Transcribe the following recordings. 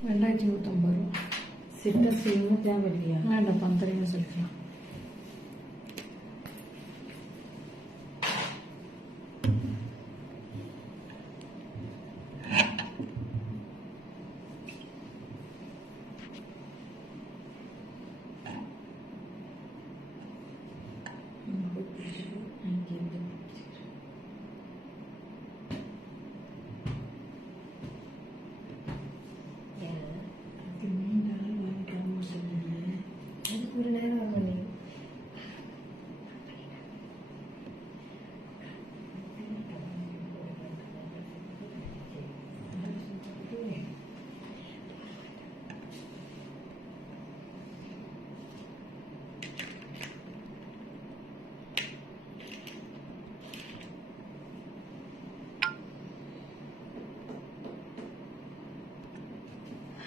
₹2150. சிட்டர் சில்லுங்க தேவையில்லையா? வேண்டாம், பந்தரையும் சொல்லிக்கலாம். ஒரு நேரம் ஆகும்.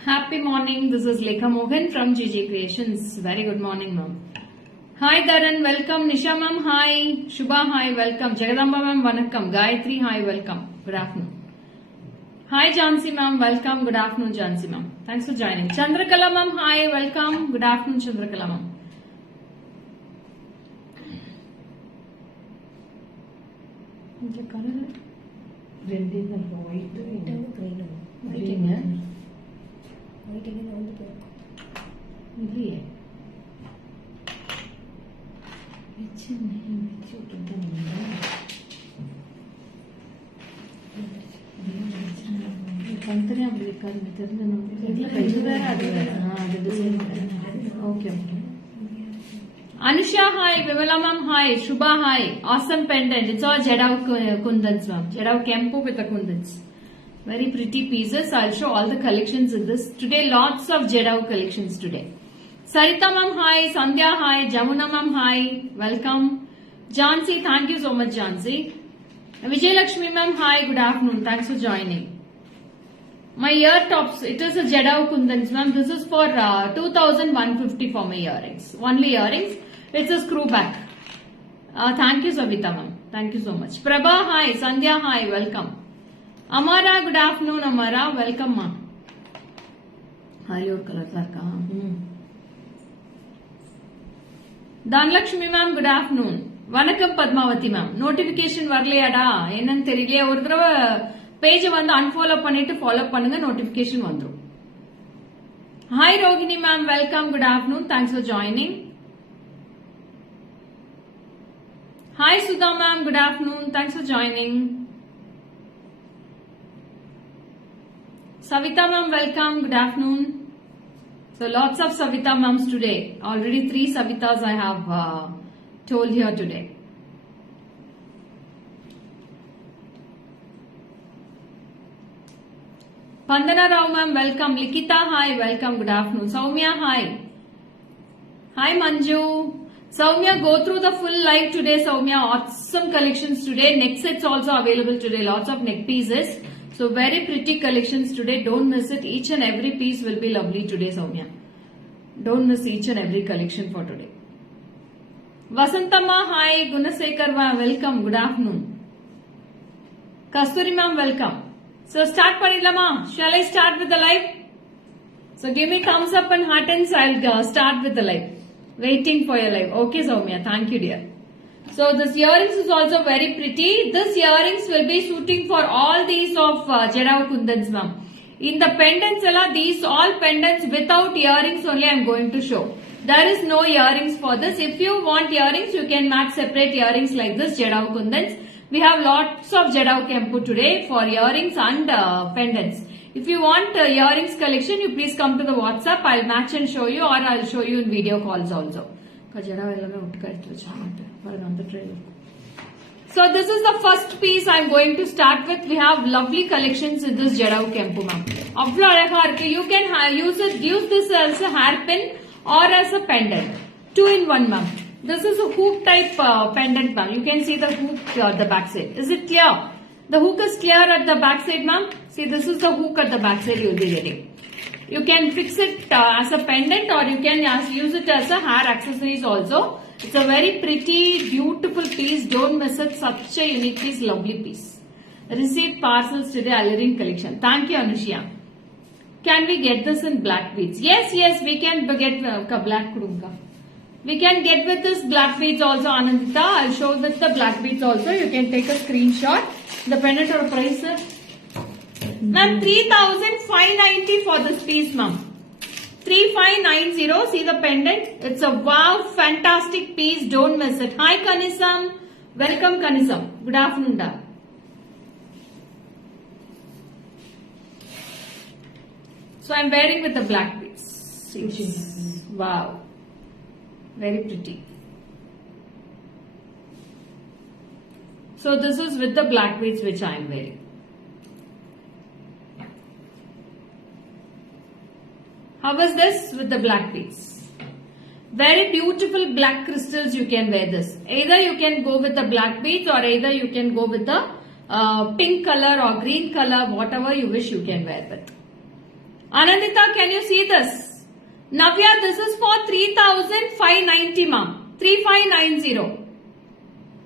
Happy morning. This is Lekha Mohan from GG Creations. Very good morning, ma'am. Hi, Dharan. Welcome. Nisha ma'am. Hi. Shubha. Hi. Welcome. Jagadamba ma'am. Vanakkam. Gayatri. Hi. Welcome. Good afternoon. Hi, Jansi ma'am. Welcome. Good afternoon, Jansi ma'am. Thanks for joining. Chandrakala ma'am. Hi. Welcome. Good afternoon, Chandrakala ma'am. இந்த கலர் ரெண்டு white green ஒயிட்டுங்க. ஒயிட் எங்கே வந்து போயிருக்கோம் இல்லையே வச்சு விட்டுட்டேன். பந்தரே அப்படி இருக்காதுங்க, தெரிஞ்ச இது வேற அது வேற. அது design okay okay. Anusha, hi. Vimala ma'am, hi. Shubha, hi. Awesome pendant. It's all Jedao Kundans, ma'am. Jedao Kempu with the Kundans. Very pretty pieces. I'll show all the collections in this. Today, lots of Jedao collections today. Sarita ma'am, hi. Sandhya, hi. Jamuna ma'am, hi. Welcome. Jansi, thank you so much, Jansi. Vijay Lakshmi ma'am, hi. Good afternoon. Thanks for joining. My ear tops, it is a Jedao Kundans, ma'am. This is for 2,150 for my earrings. Only earrings. It's a screw back. Thank you, Savita, ma'am. Thank you so much. Prabha, hi. Sandhya, hi. Welcome. Amara, good afternoon, Amara. Welcome, ma'am. Hollywood colour தான் இருக்கா? Dhanlakshmi, ma'am. Good afternoon. Vanakkam, Padmavati, ma'am. Notification வரலையாடா என்னன்னு தெரியலையே. ஒரு தடவை பேஜ் வந்து அன்ஃபாலோ பண்ணிட்டு ஃபாலோ பண்ணுங்க, நோட்டிபிகேஷன் வந்துடும். ஹாய் Rohini ma'am, welcome. Good afternoon. Thanks for joining. Hi Sudha ma'am, good afternoon. Thanks for joining. Savita ma'am, welcome. Good afternoon. So lots of Savita moms today. Already 3 Savitas I have told here today. Pandana Rao ma'am, welcome. Likita, hi. Welcome. Good afternoon. Soumya, hi. Hi Manju. Soumya, go through the full live today. Soumya, awesome collections today. Neck sets also available today. Lots of neck pieces. So very pretty collections today. Don't miss it. Each and every piece will be lovely today, Soumya. Don't miss each and every collection for today. Vasantama, hi. Gunasekar, welcome. Good afternoon. Kasturi ma'am, welcome. So start panidlama. Shall I start with the live? So give me thumbs up and heartens. I'll start with the live. Waiting for your live. Okay, Soumya. Thank you, dear. So this earrings is also very pretty. This earrings will be suiting for all these of Jedao Kundans, ma'am. In the pendants, these all pendants without earrings only I am going to show. There is no earrings for this. If you want earrings, you can match separate earrings like this Jedao Kundans. We have lots of Jedao Kempu today for earrings and pendants. If you want earrings collection, you please come to the WhatsApp. I'll match and show you, or I'll show you in video calls also. So this is the first piece I'm going to start with. We have lovely collections in this Jedao Kempu, ma'am. You can use this as a hairpin or as a pendant. 2 in 1, ma'am. This is a hook type pendant, ma'am. You can see the hook at the back side. Is it clear? The hook is clear at the back side, ma'am. See, this is the hook at the back side you will be getting. You can fix it as a pendant, or you can use it as a hair accessories also. It's a very pretty, beautiful piece. Don't miss it. Such a unique piece, lovely piece. Receive parcels today, Alluring collection. Thank you, Anushya. Can we get this in black beads? Yes, we can get black kudunga. We can get with this black beads also, Anandita. I'll show with the black beads also. You can take a screenshot. The pendant or price, sir? Ma'am, 3,590 for this piece, ma'am. 3,590. See the pendant? It's a wow, fantastic piece. Don't miss it. Hi, Kanisam. Welcome, Kanisam. Good afternoon, da. So I'm wearing with the black beads. See, wow. Very pretty. So this is with the black beads which I am wearing. How was this with the black beads? Very beautiful black crystals you can wear this. Either you can go with the black beads or either you can go with the pink color or green color, whatever you wish you can wear with. Anandita, can you see this? Navya, this is for 3,590 ma'am. 3,590.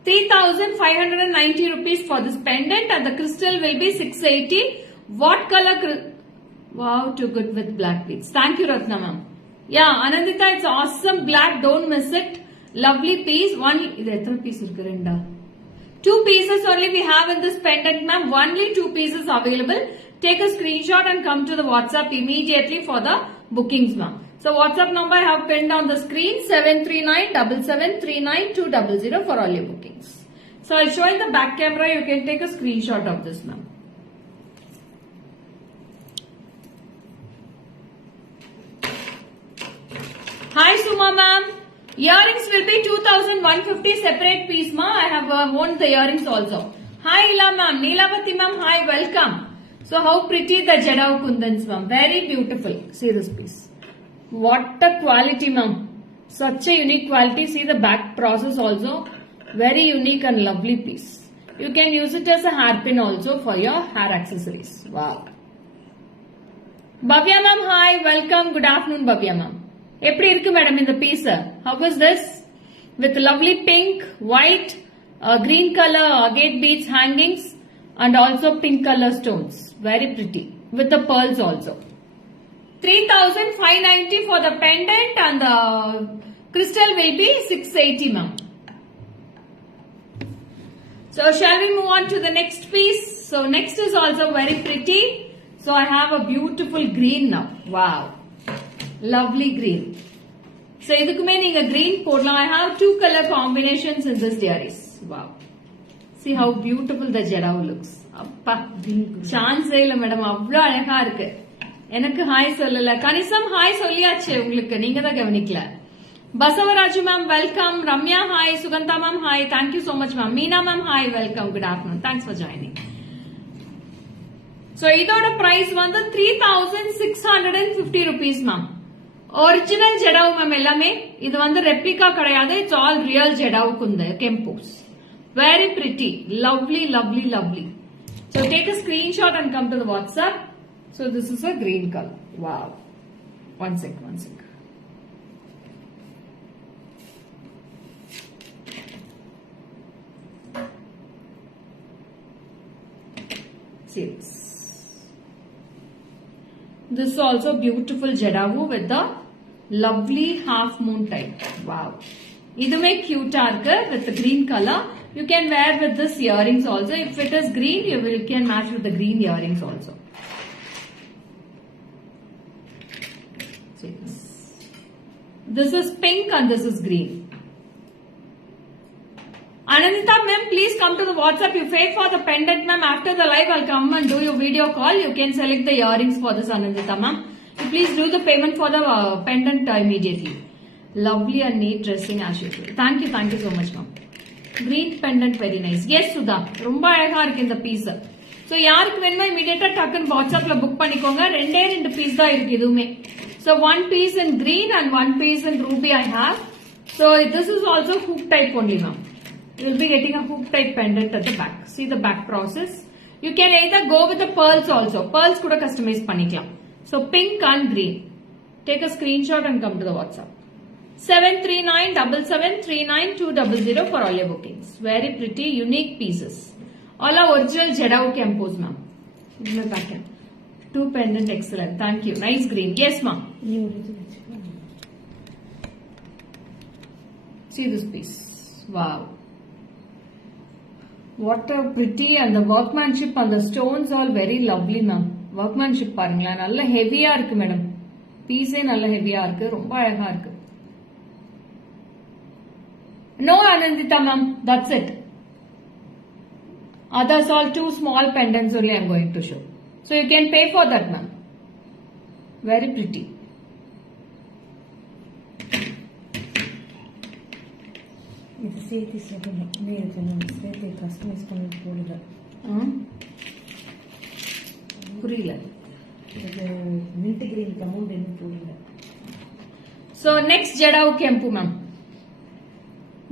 3,590 rupees for this pendant and the crystal will be 680. What color? Wow, too good with black beads. Thank you, Ratna ma'am. Yeah, Anandita, it's awesome black. Don't miss it. Lovely piece. Two pieces only we have in this pendant, ma'am. Only 2 pieces available. Take a screenshot and come to the WhatsApp immediately for the bookings, ma'am. So WhatsApp number I have pinned on the screen 7397739 for all your bookings. So I'll show in the back camera. You can take a screenshot of this, ma'am. Hi Suma ma'am. Earrings will be 2,150 separate piece, ma'am. I have worn the earrings also. Hi Ila ma'am. Neelavati ma'am. Hi, welcome. So how pretty the Jadau Kundans, ma'am. Very beautiful. See this piece. What a quality, ma'am. Such a unique quality. See the back process also. Very unique and lovely piece. You can use it as a hairpin also for your hair accessories. Wow. Bhavya ma'am, hi. Welcome. Good afternoon, Bhavya ma'am. Eppadi irukku madam in the piece? How is this? With lovely pink, white, green color agate beads hangings and also pink color stones. Very pretty. With the pearls also. 3,590 for the pendant and the crystal will be 680 ma'am. So shall we move on to the next piece? So next is also very pretty. So I have a beautiful green now. Wow. Lovely green. So idukkume neenga green podlam. I have 2 color combinations in this diaries. Wow. See how beautiful the Jadau looks. Appa. Chance illa madam. Avlo alaga irukku. எனக்கு hi சொல்லல கனிசம் hi சொல்லியாச்சு உங்களுக்கு நீங்க தான் கவனிக்கல Basavaraju ma'am welcome Ramya hi Sugandha ma'am hi thank you so much ma'am Meena ma'am hi welcome good afternoon thanks for joining so இதோட price வந்து 3,650 rupees ma'am original jadau ma'am எல்லாமே இது வந்து ரெப்ளிகா கிடையாது இட்ஸ் ஆல் ரியல் ஜெடாவு குந்த கெம்போஸ் very pretty lovely lovely lovely so take a screenshot and come to the WhatsApp. So this is a green color. Wow. One sec. See this. This is also beautiful Jadavu with the lovely half moon type. Wow. Idume cute irukku with the green color. You can wear with this earrings also. If it is green, you can match with the green earrings also. This is pink and this is green. Anandita ma'am, please come to the WhatsApp. You pay for the pendant ma'am. After the live, I'll come and do your video call. You can select the earrings for this Anandita ma'am. Please do the payment for the pendant immediately. Lovely and neat dressing as usual. Thank you so much ma'am. Green pendant very nice. Yes Sudha, ரொம்ப அழகா இருக்கு இந்த piece. So யாருக்கு வேணுமோ இமிடியேட்டா டக்குன்னு வாட்ஸ்அப்ல புக் பண்ணிக்கோங்க. 2 பீஸ் தான் இருக்கு இதுவுமே. So 1 piece in green and 1 piece in ruby I have. So this is also hoop type only ma'am. You will be getting a hoop type pendant at the back. See the back process. You can either go with the pearls also. Pearls kuda customize panikalam. So pink and green. Take a screenshot and come to the WhatsApp. 7397739 for all your bookings. Very pretty, unique pieces. All are original Jadau Kempos ma'am. Two pendant, excellent. Thank you. Nice green. Yes, ma'am. நீ ஒரு இது வச்சுக்கோ. See this piece. Wow. What a pretty, and the workmanship and the stones all very lovely, ma'am. Workmanship பாருங்களேன், நல்ல ஹெவியா இருக்கு மேடம். பீஸே நல்ல ஹெவியா இருக்கு, ரொம்ப அழகா இருக்கு. No, Anandita ma'am, that's it. Others all two small pendants only I am going to show. So you can pay for that, ma'am. Very pretty. இது சேர்த்து சொல்லணும். நீ இது நான் சேர்த்து கஸ்டமைஸ் பண்ணி போடுற. புரியல. இது மின்ட் கிரீன் கமௌண்ட் என்ன போடுற. So next Jedau Kempu, ma'am.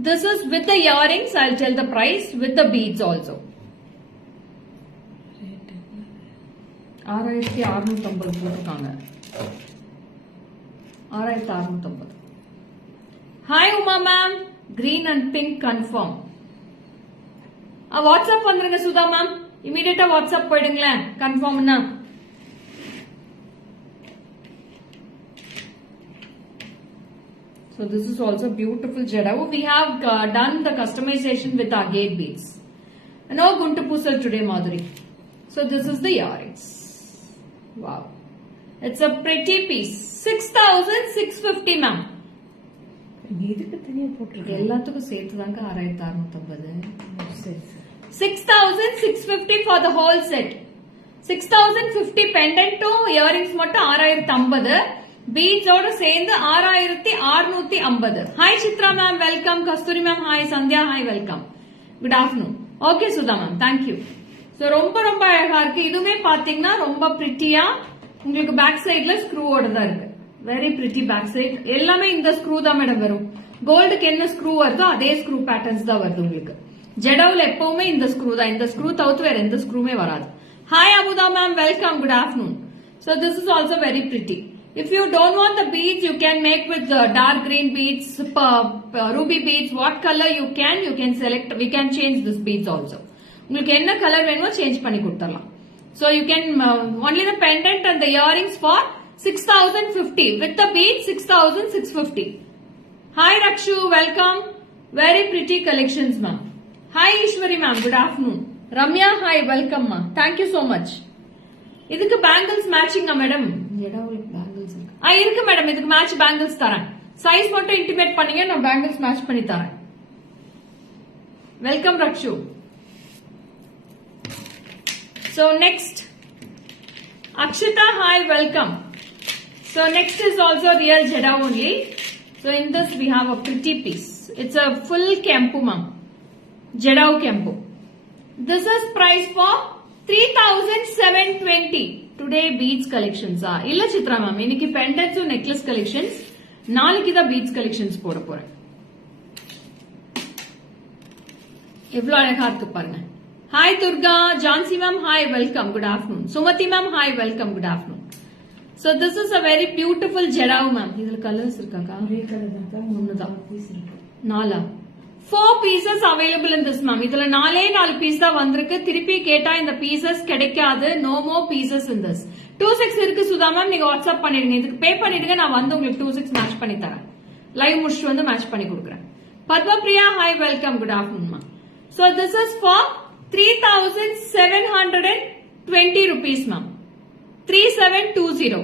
This is with the earrings. I'll tell the price with the beads also. 6650 போட்டுருக்காங்க. 6650. Hi Uma ma'am, green and pink confirm. WhatsApp பண்றீங்க சுதா மேம், இமிடியேட்டா WhatsApp போயிடுங்களேன் கன்ஃபார்ம்னா. So this is also beautiful Jedau. We have done the customization with our gate beads. No Guntu Pusal today, Madhuri. So this is the earrings. Wow. It's a pretty piece. 6650 ma'am. இதுக்கு தனியா போட்டுருக்க. எல்லாத்துக்கும் சேர்த்து தாங்க 6650. சரி சரி. 6650 for the whole set. 6050 pendant to earrings மட்டும் 6050. Beads ஓட சேர்ந்து 6650. Hi Chitra ma'am, welcome. Kasturi ma'am, hi. Sandhya, hi, welcome. Good afternoon. Okay Sudha ma'am, thank you. So ரொம்ப ரொம்ப அழகா இருக்கு. இதுமே பாத்தீங்கன்னா ரொம்ப பிரிட்டியா உங்களுக்கு பேக் சைடுல ஸ்க்ரூவோட தான் இருக்கு. Very pretty back side. எல்லாமே இந்த ஸ்க்ரூ தான் மேடம் வரும். கோல்டுக்கு என்ன ஸ்க்ரூ வருதோ அதே ஸ்க்ரூ பேட்டர்ன்ஸ் தான் வருது உங்களுக்கு. ஜெடவுல எப்பவுமே இந்த ஸ்க்ரூ தான். இந்த ஸ்க்ரூ தவிர்த்து வேற எந்த ஸ்க்ரூமே வராது. Hi Amudha ma'am, welcome. Good afternoon. So this is also very pretty. If you don't want the beads, you can make with dark green beads, ruby beads, what color you can select. We can change this beads also. உங்களுக்கு என்ன கலர் வேணுமோ சேஞ்ச் பண்ணி கொடுத்துடலாம். So you can only the pendant and the earrings for 6050 with the beads 6650. Hi Rakshu, welcome. Very pretty collections ma'am. Hi Ishwari ma'am, good afternoon. Ramya, hi, welcome ma. Thank you so much. இதுக்கு பேங்கிள்ஸ் மேட்சிங்கா மேடம்? ஜெடாவுல பேங்கிள்ஸ் இருக்கு. இருக்கு மேடம். இதுக்கு match bangles தரேன். சைஸ் மட்டும் இன்டிமேட் பண்ணீங்க, நான் பேங்கிள்ஸ் மேட்ச் பண்ணி தரேன். வெல்கம் Rakshu. So next, Akshita, hi, welcome. So next is also real Jedau only. So in this we have a pretty piece. It's a full Kempu ma'am. Jedau Kempu. This is priced for 3720. Today beads collections are. Illa Chitra ma'am, இன்னைக்கு pendants and necklace collections. நாளைக்கு தான் beads collections போட போறேன். எவ்வளவு அழகா இருக்கு பாருங்க. Hi Durga, Jansi ma'am, hi, welcome. Good afternoon. Sumati ma'am, hi, welcome. Good afternoon. So this is a very beautiful Jedau ma'am. இதுல கலர்ஸ் இருக்காக்கா? ஒரே கலர் தான். ஒண்ணுதான். பீஸ் இருக்கு. 4 4 pieces available in this ma'am. இதுல 4 பீஸ் தான் வந்திருக்கு. திருப்பி கேட்டா இந்த பீசஸ் கிடைக்காது. No more pieces in this. 26 இருக்கு சுதா மேம், நீங்க வாட்ஸ்அப் பண்ணிடுங்க. இதுக்கு பே பண்ணிடுங்க, நான் வந்து உங்களுக்கு 26 மேட்ச் பண்ணி தரேன். லைவ் முடிச்சு வந்து மேட்ச் பண்ணி கொடுக்குறேன். பத்மா Priya, hi, welcome. Good afternoon ma'am. So this is for 3720 rupees ma'am. 3720.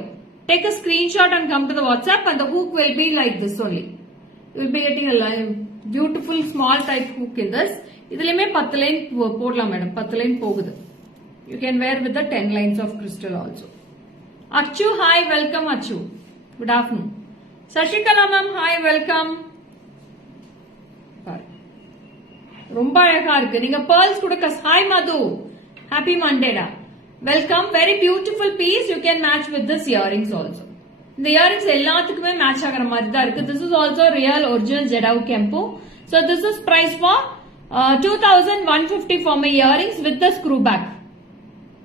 Take a screenshot and come to the WhatsApp, and the hook will be like this only. You will be getting a beautiful small type hook in this. இதுலயுமே 10 லைன் போடலாம் மேடம். 10 லைன் போகுது. You can wear with the 10 lines of crystal also. Achu, hi, welcome Achu. Good afternoon. Sashikala ma'am, hi, welcome. ரொம்ப அழகா இருக்கு. நீங்க pearls கொடுக்க. Hi Madhu, happy Monday da. Welcome. Very beautiful piece. You can match with this earrings also. இந்த earrings எல்லாத்துக்குமே மேட்ச் ஆகிற மாதிரி தான் இருக்கு. This is also real original Jedau Kempu. So this is price for 2150 for my earrings with the screw back.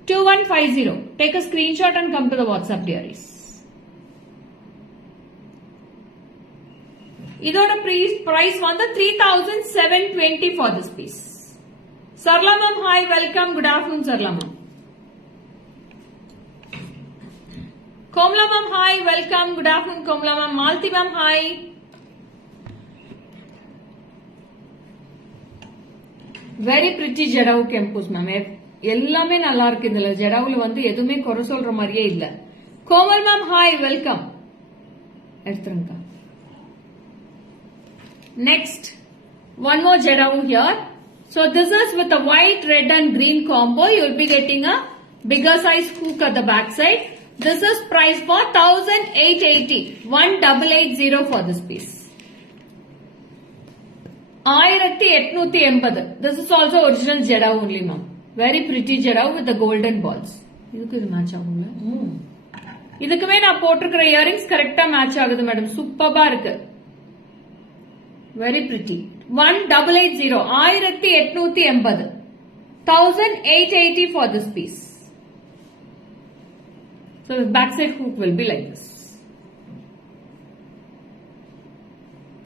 2150. Take a screenshot and come to the WhatsApp dearies. இதோட price வந்து 3720 for this piece. Sarla ma'am, hi, welcome. Good afternoon Sarla ma'am. Komla ma'am, hi, welcome. Good afternoon, Komla ma'am. Malti ma'am, hi. Very pretty jadau கேம்பஸ் ma'am. எல்லாமே நல்லா இருக்கு இதுல. ஜடாவுல வந்து எதுவுமே குறை சொல்ற மாதிரியே இல்ல. Komal ma'am, hi, welcome. எடுத்துருங்க. Next, one more jadavu here. So this is with the white, red and green combo. You will be getting a bigger size hook at the back side. This is priced for 1880. 1880 for this piece. 1880. This is also original jadavu only, ma'am. Very pretty jadavu with the golden balls. இதுக்கு இது மேட்ச் ஆகும்ல? இதுக்குமே நான் போட்டிருக்கிற இயரிங்ஸ் கரெக்டா மேட்ச் ஆகுது மேடம். சூப்பரா இருக்கு. Very pretty. 1880. 1880. 1880 for this piece. So the backside hook will be like this.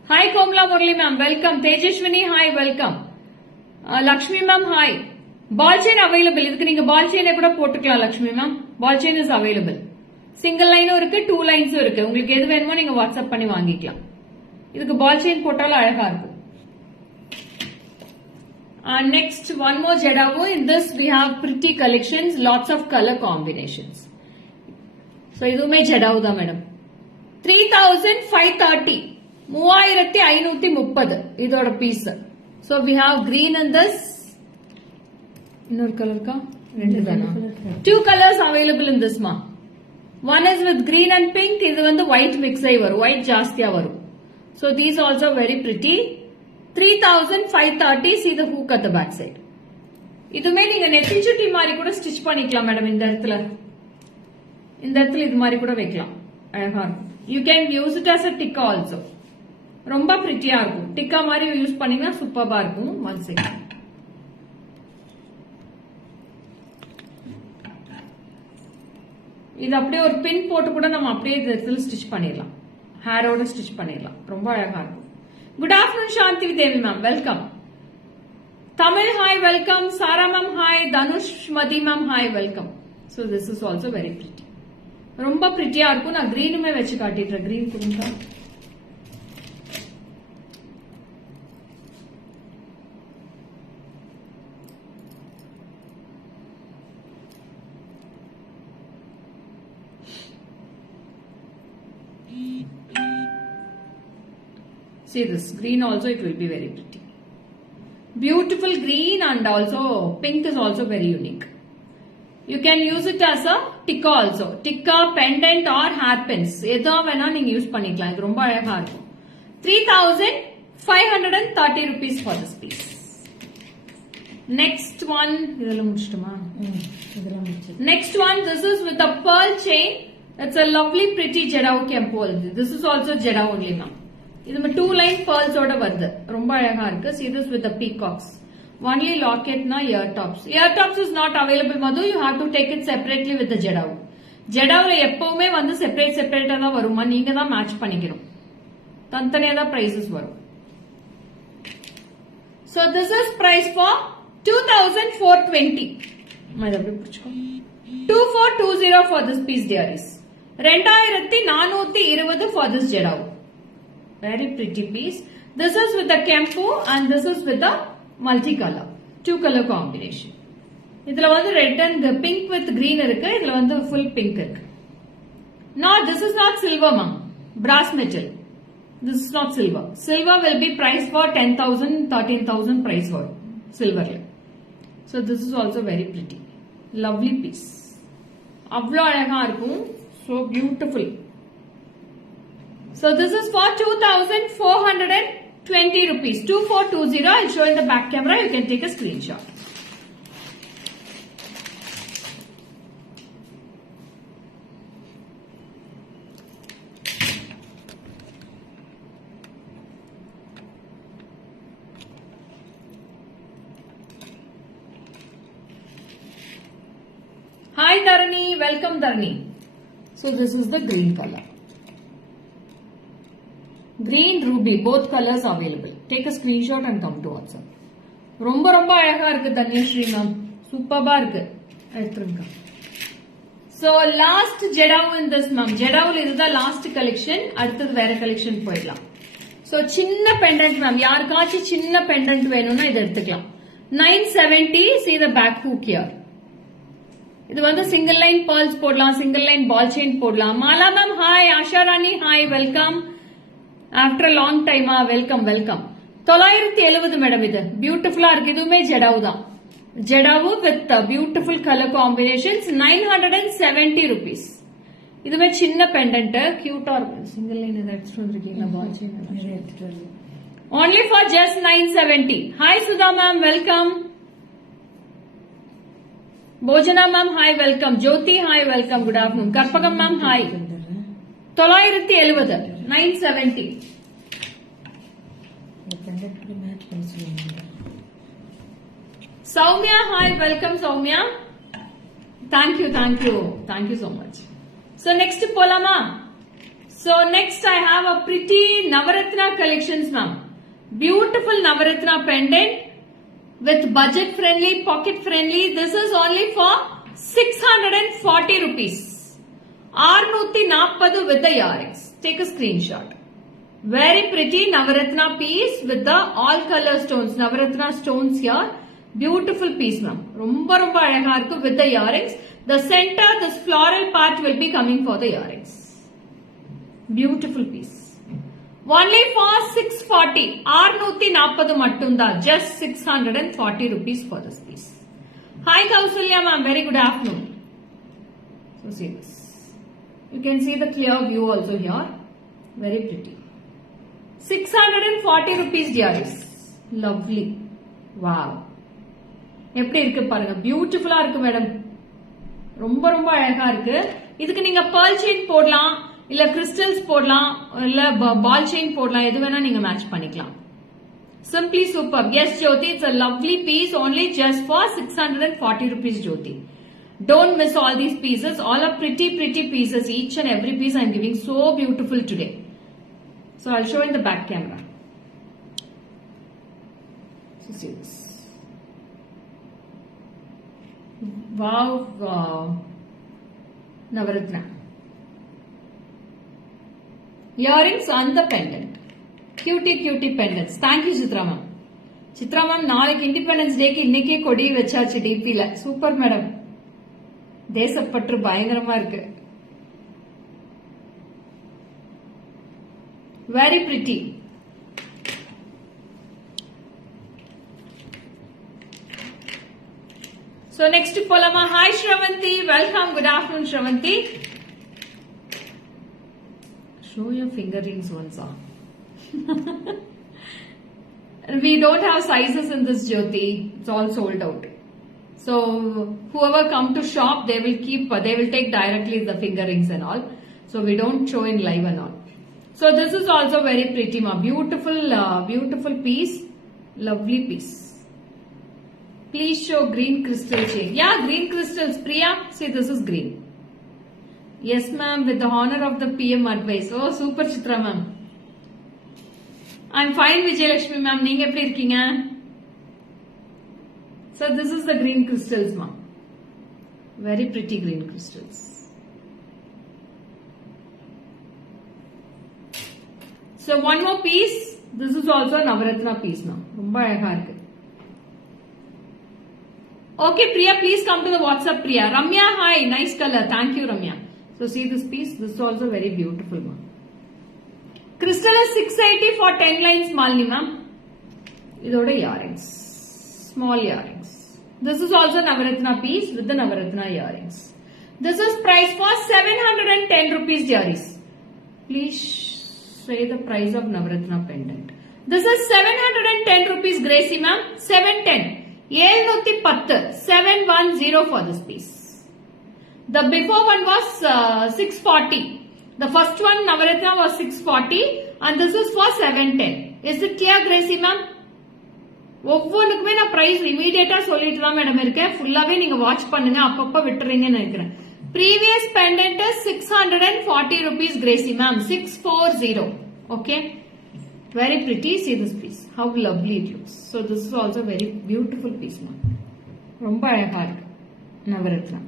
Hi Komla Murli ma'am, welcome. Tejashwini, hi, welcome. Lakshmi ma'am, hi. Ball chain available. இதுக்கு நீங்க ball chain கூட போட்டுக்கலாம் Lakshmi ma'am. Ball chain is available. Single line இருக்கு, 2 lines இருக்கு. உங்களுக்கு எது வேணுமோ நீங்க வாட்ஸ்அப் பண்ணி வாங்கிக்கலாம். இதுக்கு ball chain போட்டாலும் அழகா இருக்கும். Next, one more jadavu. In this we have pretty collections, lots of color combinations. So இதுமே ஜடாவு தான் மேடம். 3530. 3530 இதோட piece. So we have green in this. இன்னொரு கலர் கா? ரெண்டு தானா? 2 colors available in this ma. One is with green and pink. இது வந்து white mix ஆயி வரும். White ஜாஸ்தியா வரும். So these also very pretty. 3530. See the hook at the back side. இதுமே நீங்க நெத்தி சுட்டி மாதிரி கூட ஸ்டிச் பண்ணிக்கலாம் மேடம். இந்த இடத்துல இது மாதிரி கூட வைக்கலாம். அழகா இருக்கும். You can use it as a tikka also. ரொம்ப பிரிட்டியா இருக்கும். டிக்கா மாதிரி யூஸ் பண்ணீங்கன்னா சூப்பரா இருக்கும். 1 second. இது அப்படியே ஒரு பின் போட்டு கூட நம்ம அப்படியே இடத்துல ஸ்டிச் பண்ணிடலாம். ஹேரோட ஸ்டிச் பண்ணிடலாம். ரொம்ப அழகா இருக்கும். Good afternoon Shanthi Devi ma'am, welcome. Tamil hi, welcome. Sara ma'am hi. Dhanush Mathi ma'am hi, welcome. So this is also very pretty. ரொம்ப பிரிட்டியா இருக்கும். நான் கிரீனுமே வச்சு காட்டிடுறேன். கிரீன் கொடுங்க. See this green also, it will be very pretty. Beautiful green and also pink is also very unique. You can use it as a tikka also. Tikka, pendant or hairpins. எதா வேணா நீங்க யூஸ் பண்ணிக்கலாம். இது ரொம்ப அழகா இருக்கும். 3530 rupees for this piece. Next one, இதெல்லாம் முடிச்சிட்டோமா? இதெல்லாம் முடிச்சு. Next one, this is with a pearl chain. It's a lovely pretty jadavu kempo. This is also jadavu only ma'am. இது 2 line pearls ஓட வருது. ரொம்ப அழகா இருக்கு. See this with the peacocks. Only locket na ear tops. Ear tops is not available Madhu. You have to take it separately with the jadavu. ஜடாவுல எப்பவுமே வந்து செப்பரேட்டா தான் வருமா. நீங்க தான் மேட்ச் பண்ணிக்கணும். தனித்தனியா தான் பிரைசஸ் வரும். So this is price for 2420. मैं அப்படியே புடிச்சுக்கோ. 2420 for this piece dearies. 2420 for this jadavu. Very pretty piece. This is with the kempo and this is with the multicolor. 2 color combination. இதுல வந்து red and pink with green இருக்கு. இதுல வந்து full pink இருக்கு. No, this is not silver ma'am. Brass metal. This is not silver. Silver will be priced for 10,000, 13,000 price for silver. So this is also very pretty. Lovely piece. அவ்வளோ அழகா இருக்கும். So beautiful. So this is for 2420 rupees. 2420. I'll show in the back camera. You can take a screenshot. Hi Dharani, welcome Dharani. So this is the green color. Green ruby, both colors available. Take a screenshot and come to WhatsApp. ரொம்ப ரொம்ப அழகா இருக்கு தன்யஸ்ரீ மேம். சூப்பரா இருக்கு. எடுத்துருங்க. So last Jedau in this ma'am. Jedau is the last collection. அடுத்தது வேற collection போயிடலாம். So சின்ன pendant ma'am. யாருக்காச்சும் சின்ன pendant வேணும்னா இதை எடுத்துக்கலாம். 970. See the back hook here. இது வந்து single line pearls போடலாம், single line ball chain போடலாம். Mala ma'am hi, Asha Rani hi, welcome. After a long time welcome. 970 மேடம் இது. பியூட்டிஃபுல்லா இருக்கு. இதுவுமே ஜெடாவு தான். ஜெடாவு with beautiful color combinations. 970 rupees. இதுவே சின்ன pendant cute ஆ இருக்கு. single line இதை எடுத்துட்டு வந்திருக்கீங்களா ball chain? Only for just 970. Hi Sudha ma'am, welcome. Bojana ma'am hi, welcome. Jyoti hi, welcome. Good afternoon. Karpagam ma'am hi. 970 970. Soumya hi, welcome Soumya. Thank you so much. So next polama. So next I have a pretty Navaratna collections ma'am. Beautiful Navaratna pendant with budget friendly, pocket friendly. This is only for 640 rupees. 640 with the earrings. Take a screenshot. Very pretty Navaratna piece with the all color stones. Navaratna stones here. Beautiful piece ma'am. Romba அழகா இருக்கு with the earrings. The center, this floral part will be coming for the earrings. Beautiful piece. Only for 640. 640 mattumda. Just 640 rupees for this piece. Hi Kausalya ma'am. Very good afternoon. So see this. You can see the clear view also here. Very pretty. 640 rupees dearies. Lovely. Wow. எப்படி இருக்கு பாருங்க. பியூட்டிஃபுல்லா இருக்கு மேடம். ரொம்ப அழகா இருக்கு. இதுக்கு நீங்க pearl chain போடலாம், இல்ல crystals போடலாம், இல்ல ball chain போடலாம். எது வேணா நீங்க மேட்ச் பண்ணிக்கலாம். Simply superb. Yes Jyoti, it's a lovely piece. Only just for 640 rupees Jyoti. Don't miss all these pieces. All are pretty pieces. Each and every piece I'm giving so beautiful today. So I'll show in the back camera. So see this. Wow. Navaratna. Earrings and the pendant. Cutie pendants. Thank you Chitra ma'am. Chitra ma'am, நாளைக்கு இண்டிபெண்டன்ஸ் டேக்கு இன்னைக்கே கொடி வச்சாச்சு டிபில. Super madam. தேசப்பற்று பயங்கரமா இருக்கு. Very pretty. So next to Polama. Hi Shravanti. Welcome. Good afternoon Shravanti. Show your finger rings once. We don't have sizes in this Jyoti. It's all sold out. So whoever come to shop, they will take directly the finger rings and all. So we don't show in live and all. So this is also very pretty ma. Beautiful piece. Lovely piece. Please show green crystal chain. Yeah, green crystals. Priya, see this is green. Yes ma'am, with the honor of the PM advice. Oh, super Chitra ma'am. I'm fine Vijayalakshmi ma'am. நீங்க எப்படி இருக்கீங்க? So this is the green crystals ma'am. Very pretty green crystals. So one more piece. This is also a Navaratna piece ma'am. ரொம்ப அழகா இருக்கு. Okay Priya, please come to the WhatsApp Priya. Ramya, hi. Nice color. Thank you Ramya. So see this piece. This is also very beautiful ma'am. Crystal is 680 for 10 lines Malini ma'am. Idoda earrings. Small earrings. This is also Navaratna piece with the Navaratna earrings. This is priced for 710 rupees dearies. Please say the price of Navaratna pendant. This is 710 rupees Gracie ma'am. 710. 710 for this piece. The before one was 640. The first one Navaratna was 640 and this is for 710. Is it clear Gracie ma'am? ஒவ்வொன்றுக்குமே நான் பிரைஸ் இமீடியட்டா சொல்லிட்டு தான் மேடம் இருக்கேன். ஃபுல்லாவே நீங்க வாட்ச் பண்ணுங்க. அப்பப்ப விட்டுறீங்கன்னு நினைக்கிறேன். Previous pendant is 640 rupees Gracie ma'am. 640. Okay. Very pretty. See this piece. How lovely it looks. So this is also very beautiful piece ma'am. ரொம்ப அழகா இருக்கு Navaratna.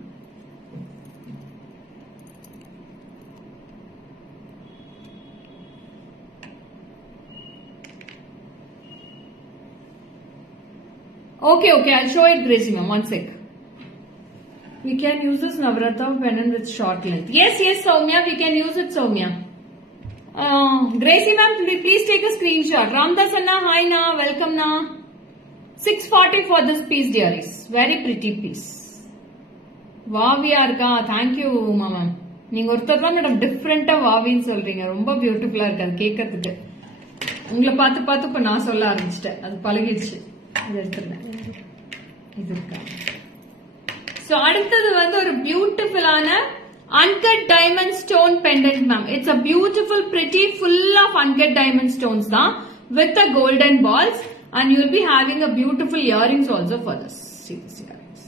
Okay, I'll show it, Gracie ma'am. One sec. We can use this Navratna pendant with short length. Yes, Soumya, we can use it, Soumya. Gracie ma'am, please take a screenshot. Ramdas Anna, hi na, welcome na. 640 for this piece, dearies. Very pretty piece. வாவியா இருக்கா? தேங்க்யூ மாமா. நீங்க ஒருத்தர் தான் மேடம் டிஃப்ரெண்டா வாவின்னு சொல்றீங்க. ரொம்ப பியூட்டிஃபுல்லா இருக்கு அது கேட்கறதுக்கு. உங்களை பார்த்து இப்ப நான் சொல்ல ஆரம்பிச்சிட்டேன். அது பழகிடுச்சு. இது எடுத்துருந்தேன். இது இருக்கா? சோ அடுத்தது வந்து ஒரு பியூட்டிஃபுல்லான uncut diamond stone pendant ma'am. It's a beautiful, pretty, full of uncut diamond stones தான் with the golden balls, and you will be having a beautiful earrings also for this. See this earrings.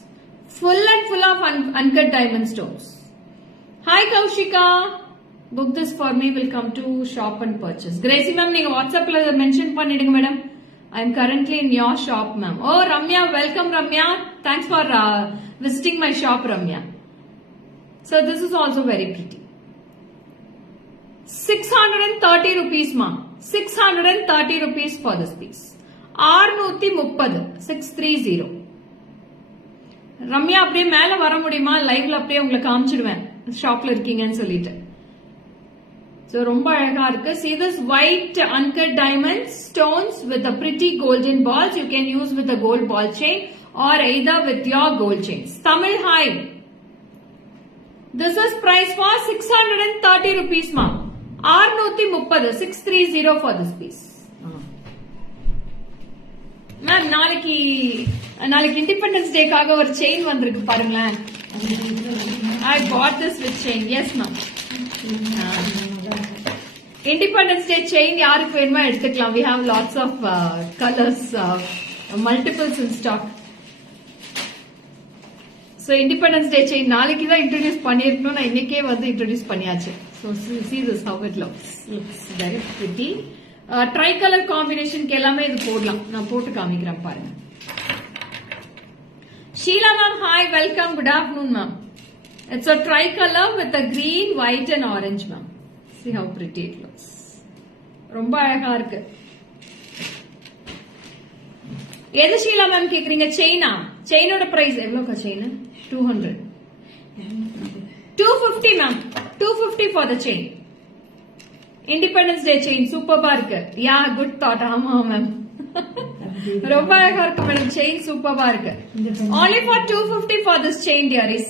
Full of uncut diamond stones. Hi Kaushika. Book this for me. Will come to shop and purchase. Gracie ma'am, நீங்க WhatsAppல mention பண்ணிடுங்க madam. I am currently in your shop ma'am. Oh Ramya, welcome Ramya. Thanks for visiting my shop Ramya. So this is also very pretty. 630 rupees ma'am. 630 rupees for this piece. 630. 630. ரம்யா அப்படியே மேல வர முடியுமா? லைவ்ல அப்படியே உங்களுக்கு காமிச்சிடுவேன் ஷாப்ல இருக்கீங்கன்னு சொல்லிட்டு. சோ ரொம்ப அழகா இருக்கு. See this white uncut diamond stones with the pretty golden balls. You can use with a gold ball chain or either with your gold chains. Tamil hi. This is price for 630 rupees ma'am. 630. 630 for this piece. Ma'am நாளைக்கு இண்டிபெண்டன்ஸ் டேக்காக ஒரு செயின் வந்திருக்கு பாருங்களேன். I bought this with chain. Yes ma'am. Independence day chain யாருக்கு வேணுமா எடுத்துக்கலாம். We have lots of colors, multiples in stock. So independence day chain நாளைக்கு தான் இன்ட்ரோடியூஸ் பண்ணிருக்கணும். நான் இன்னைக்கே வந்து இன்ட்ரோடியூஸ் பண்ணியாச்சு. So see this how it looks. Looks very pretty. Tricolour காம்பினேஷனுக்கு எல்லாமே இது போடலாம். நான் போட்டு காமிக்கிறேன் பாருங்க. Sheela ma'am hi, welcome, good afternoon ma'am. It's a tricolor with a green, white and orange ma'am. See how pretty it looks. ரொம்ப அழகா இருக்கு. எது ஷீலா மேம் கேக்குறீங்க? செயினா? செயினோட பிரைஸ் எவ்வளவுக்கா? Chain 200. 250 ma'am. 250 for the chain. Independence day chain சூப்பர்பா இருக்கு. Yeah good thought. ஆமா மேம் ரொம்ப அழகா இருக்கு மேடம். செயின் சூப்பர்பா இருக்கு. only for 250 for this chain dearies.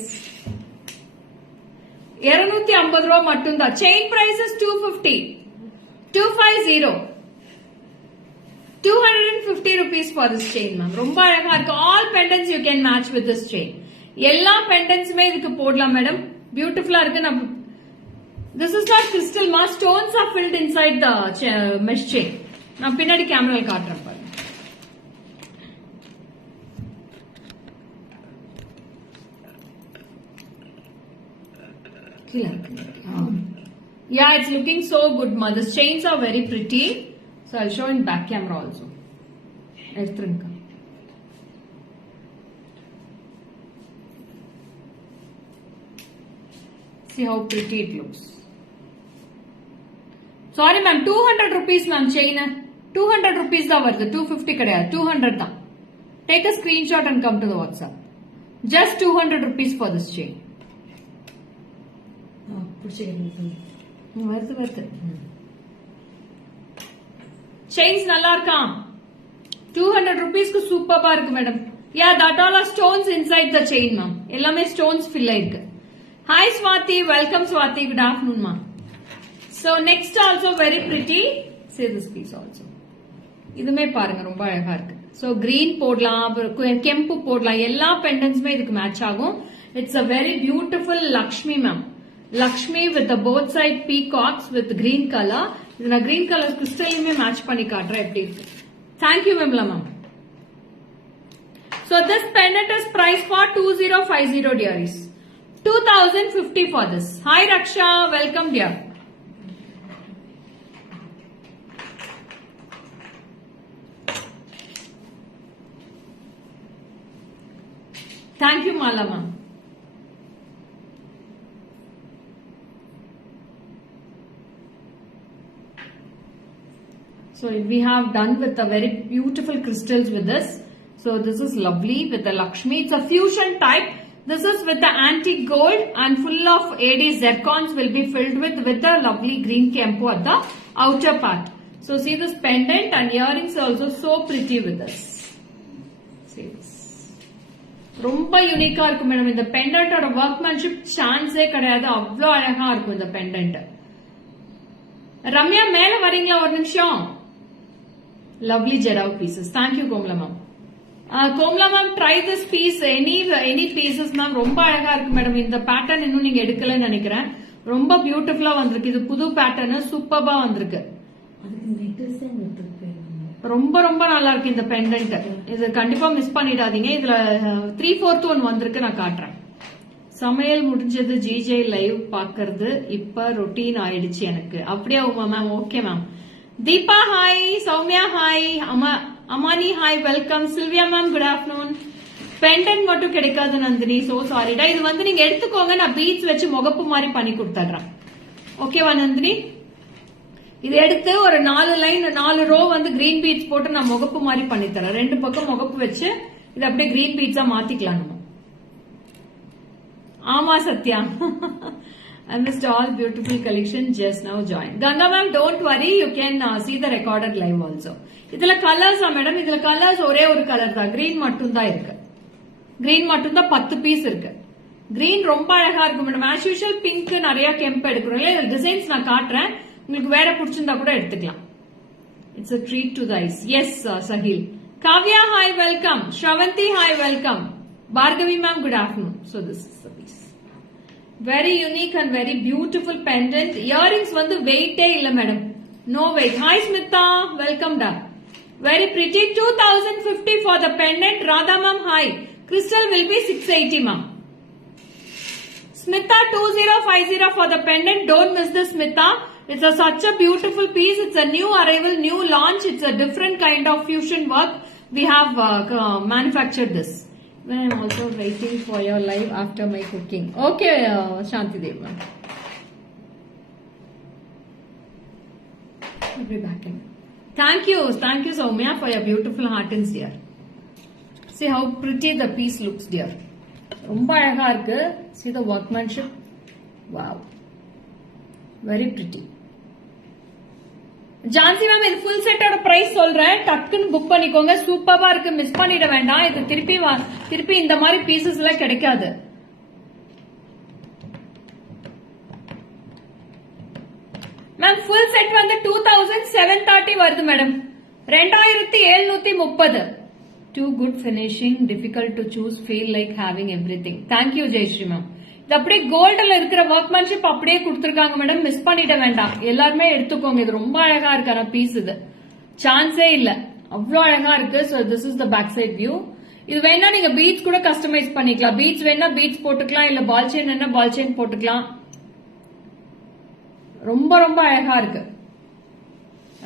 250 ரூபாய் மட்டும் தான். Chain price is 250. 250. 250 rupees for this chain ma'am. ரொம்ப அழகா இருக்கு. all pendants you can match with this chain. எல்லா பெண்டன்ட்ஸுமே இதுக்கு போடலாம் மேடம். பியூட்டிஃபுல்லா இருக்கு. நம்ம this is not crystal ma, stones are filled inside the mesh chain. நான் பின்னாடி கேமரால காட்டுறேன் பாருங்க. Yeah, it's looking so good ma. The chains are very pretty. So I'll show in back camera also. எடுத்துருங்க. See how pretty it looks. Sorry ma'am, 200 rupees ma'am chain. 200 rupees தான் வருது. 250 கிடையாது. 200 தான். Take a screenshot and come to the WhatsApp. Just 200 rupees for this chain. வருது. Chains நல்லா இருக்கா? 200 rupeesக்கு சூப்பரா இருக்கு madam. Yeah, that all are stones inside the chain ma'am. எல்லாமே stones fill ஆயிருக்கு. Hi Swati, welcome Swati, good afternoon ma. So next also very pretty. See this piece also. இதுமே பாருங்க ரொம்ப அழகா இருக்கு. So green போடலாம், கெம்பு போடலாம். எல்லா பெண்டன்ட்ஸ்மே இதுக்கு மேட்ச் ஆகும். It's a very beautiful Lakshmi ma'am. Lakshmi with the both side peacocks with green color. இது நான் green color crystalலுமே மேட்ச் பண்ணி காட்டுறேன் எப்படி இருக்கு. Thank you Vimla ma'am. So this pendant is priced for 2050 dearies. 2050 for this. Hi Raksha, welcome dear. Thank you Mala ma'am. So we have done with the very beautiful crystals with this. So this is lovely with the Lakshmi. It's a fusion type. This is with the antique gold and full of AD zircons will be filled with the lovely green kempu at the outer part. So see this pendant and earrings are also so pretty with this. See this. ரொம்ப யூனிக்கா இருக்கும் madam. இந்த பெண்டன்டோட ஒர்க்மேன்ஷிப் சான்ஸே கிடையாது. அவ்வளோ அழகா இருக்கும் இந்த பெண்டன்ட். ரம்யா மேல வரீங்களா ஒரு நிமிஷம்? Lovely jadau pieces. Thank you Komala ma'am. Komala ma'am try this piece any pieces ma'am. ரொம்ப அழகா இருக்கு மேடம். இந்த பேட்டர்ன் இன்னும் நீங்க எடுக்கலன்னு நினைக்கிறேன். ரொம்ப பியூட்டிஃபுல்லா வந்திருக்கு. இது புது பேட்டர்ன் சூப்பர்பா வந்திருக்கு. ரொம்ப ரொம்ப நல்லா இருக்கு இந்த பெண்டன்ட். இது கண்டிப்பா மிஸ் பண்ணிடாதீங்க. இதுல 3/4 ஒன் வந்திருக்கு, நான் காட்டுறேன். சமையல் முடிஞ்சது ஜிஜே லைவ் பாக்குறது இப்ப ரொட்டீன் ஆயிடுச்சு எனக்கு. அப்படியே Uma ma'am. Okay ma'am. Deepa hi, Soumya hi, Amani hi, welcome. Sylvia ma'am good afternoon. Pendant மட்டும் கிடைக்காது நந்தினி, சோ சாரிடா. இது வந்து நீங்க எடுத்துக்கோங்க, நான் பீட்ஸ் வச்சு முகப்பு மாதிரி பண்ணி கொடுத்துட்றேன். ஓகேவா நந்தினி? இது எடுத்து ஒரு 4 ரோ வந்து கிரீன் பீட்ஸ் போட்டு நான் முகப்பு மாதிரி பண்ணி தரேன். 2 பக்கம் முகப்பு வச்சு இது அப்படியே கிரீன் பீட்ஸா மாத்திக்கலாம் நம்ம. ஆமா Sathya. I missed all beautiful collection just now joined. Ganga ma'am, don't worry, you can see the recorded live also. இதுல கலர்ஸ் மேடம், இதுல கலர்ஸ் ஒரே ஒரு கலர் தான், கிரீன் மட்டும் தான் இருக்கு. கிரீன் மட்டும் தான் 10 பீஸ் இருக்கு. கிரீன் ரொம்ப அழகா இருக்கு மேடம். ஆஸ் யூஷுவல் பிங்க் நிறைய கெம்ப் எடுக்கிறோம் இல்ல. டிசைன்ஸ் நான் காட்டுறேன், உங்களுக்கு வேற பிடிச்சிருந்தா கூட எடுத்துக்கலாம். It's a treat to the eyes. Yes, Sahil. Kavya, hi, welcome. Shravanti, hi, welcome. Bhargavi ma'am, good afternoon. So this is the piece. Very unique and very beautiful pendant. Earrings வந்து வெயிட்டே இல்ல madam. No weight. Hi Smita, welcome da. Very pretty. 2050 for the pendant. Radha ma'am, hi. Crystal will be 680 ma'am. Smita 2050 for the pendant. Don't miss the Smita. It's such a beautiful piece. It's a new arrival, new launch. It's a different kind of fusion work. We have manufactured this. When I'm also waiting for your live after my cooking. Okay, Shanti Dev ma'am. I'll be back in. Thank you Soumya for your beautiful heartens dear. See how pretty the piece looks dear. ரொம்ப அழகா இருக்கு. See the workmanship. Wow. Very pretty. Jhansi மேம், இது ஃபுல் செட்டோட பிரைஸ் சொல்றேன், டக்குன்னு புக் பண்ணிக்கோங்க. சூப்பரா இருக்கு, மிஸ் பண்ணிட வேண்டாம். இது திருப்பி இந்த மாதிரி பீசஸ் எல்லாம் கிடைக்காது. மேம் ஃபுல் செட் வந்து 2730 வருது மேடம். 2730. Too good finishing, difficult to choose, feel like having everything. Thank you Jayashree ma'am. இது அப்படியே கோல்டுல இருக்கிற ஒர்க்மேன்ஷிப் அப்படியே கொடுத்திருக்காங்க மேடம், மிஸ் பண்ணிட வேண்டாம். எல்லாருமே எடுத்துக்கோங்க. இது ரொம்ப அழகா இருக்கான பீஸ். இது சான்ஸே இல்ல, அவ்வளவு அழகா இருக்கு. So this is the back side view. இது வேணா நீங்க பீட்ஸ் கூட கஸ்டமைஸ் பண்ணிக்கலாம். பீட்ஸ் வேணா பீட்ஸ் போட்டுக்கலாம், இல்ல பால் செயின் வேணா பால் செயின் போட்டுக்கலாம். ரொம்ப ரொம்ப அழகா இருக்கு.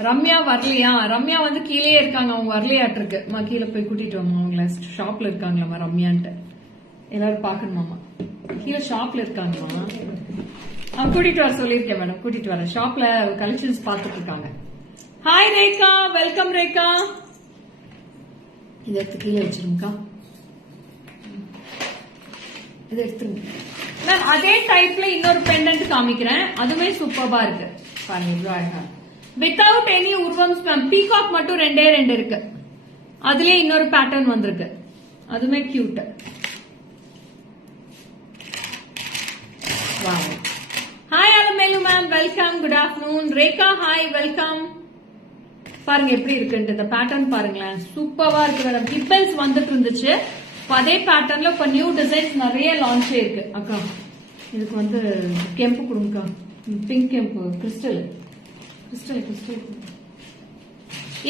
ரம்யா வரலையா? ரம்யா வந்து கீழே இருக்காங்க, அவங்க வரலையாட்டு இருக்கு. கீழே போய் கூட்டிட்டு வாங்க, அவங்கள ஷாப்ல இருக்காங்களாமா ரம்யான்ட்டு. எல்லாரும் பாக்கணுமாமா, கீழே ஷாப்ல இருக்காங்கம்மா. கூட்டிட்டு வர சொல்லிருக்கேன் மேடம், கூட்டிட்டு வரேன். ஷாப்ல கலெக்ஷன்ஸ் பாத்துட்டு இருக்காங்க. ஹாய் ரேகா, வெல்கம் ரேகா. இதை எடுத்து கீழே வச்சிருங்கக்கா, இதை எடுத்துருங்க மேம். அதே டைப்ல இன்னொரு பெண்டன்ட் காமிக்கிறேன், அதுவே சூப்பர்பா இருக்கு பாருங்க, இவ்வளவு அழகா. வித்தவுட் எனி உருவம்ஸ் மேம். பீகாக் மட்டும் 2 இருக்கு. அதுலயே இன்னொரு பேட்டர்ன் வந்திருக்கு, அதுமே cute. Wow. Hi Alamelu ma'am, welcome, good afternoon. Rekha, hi, welcome. பாருங்க எப்படி இருக்குன்னு, இந்த பேட்டர்ன் பாருங்களேன், சூப்பரா இருக்கு மேடம். கிப்பல்ஸ் வந்துட்டு இருந்துச்சு, அதே பேட்டர்ன்ல இப்ப நியூ டிசைன்ஸ் நிறைய லான்ச் ஆயிருக்கு. அக்கா இதுக்கு வந்து கெம்பு கொடுங்கக்கா, பிங்க் கெம்பு, கிறிஸ்டல்.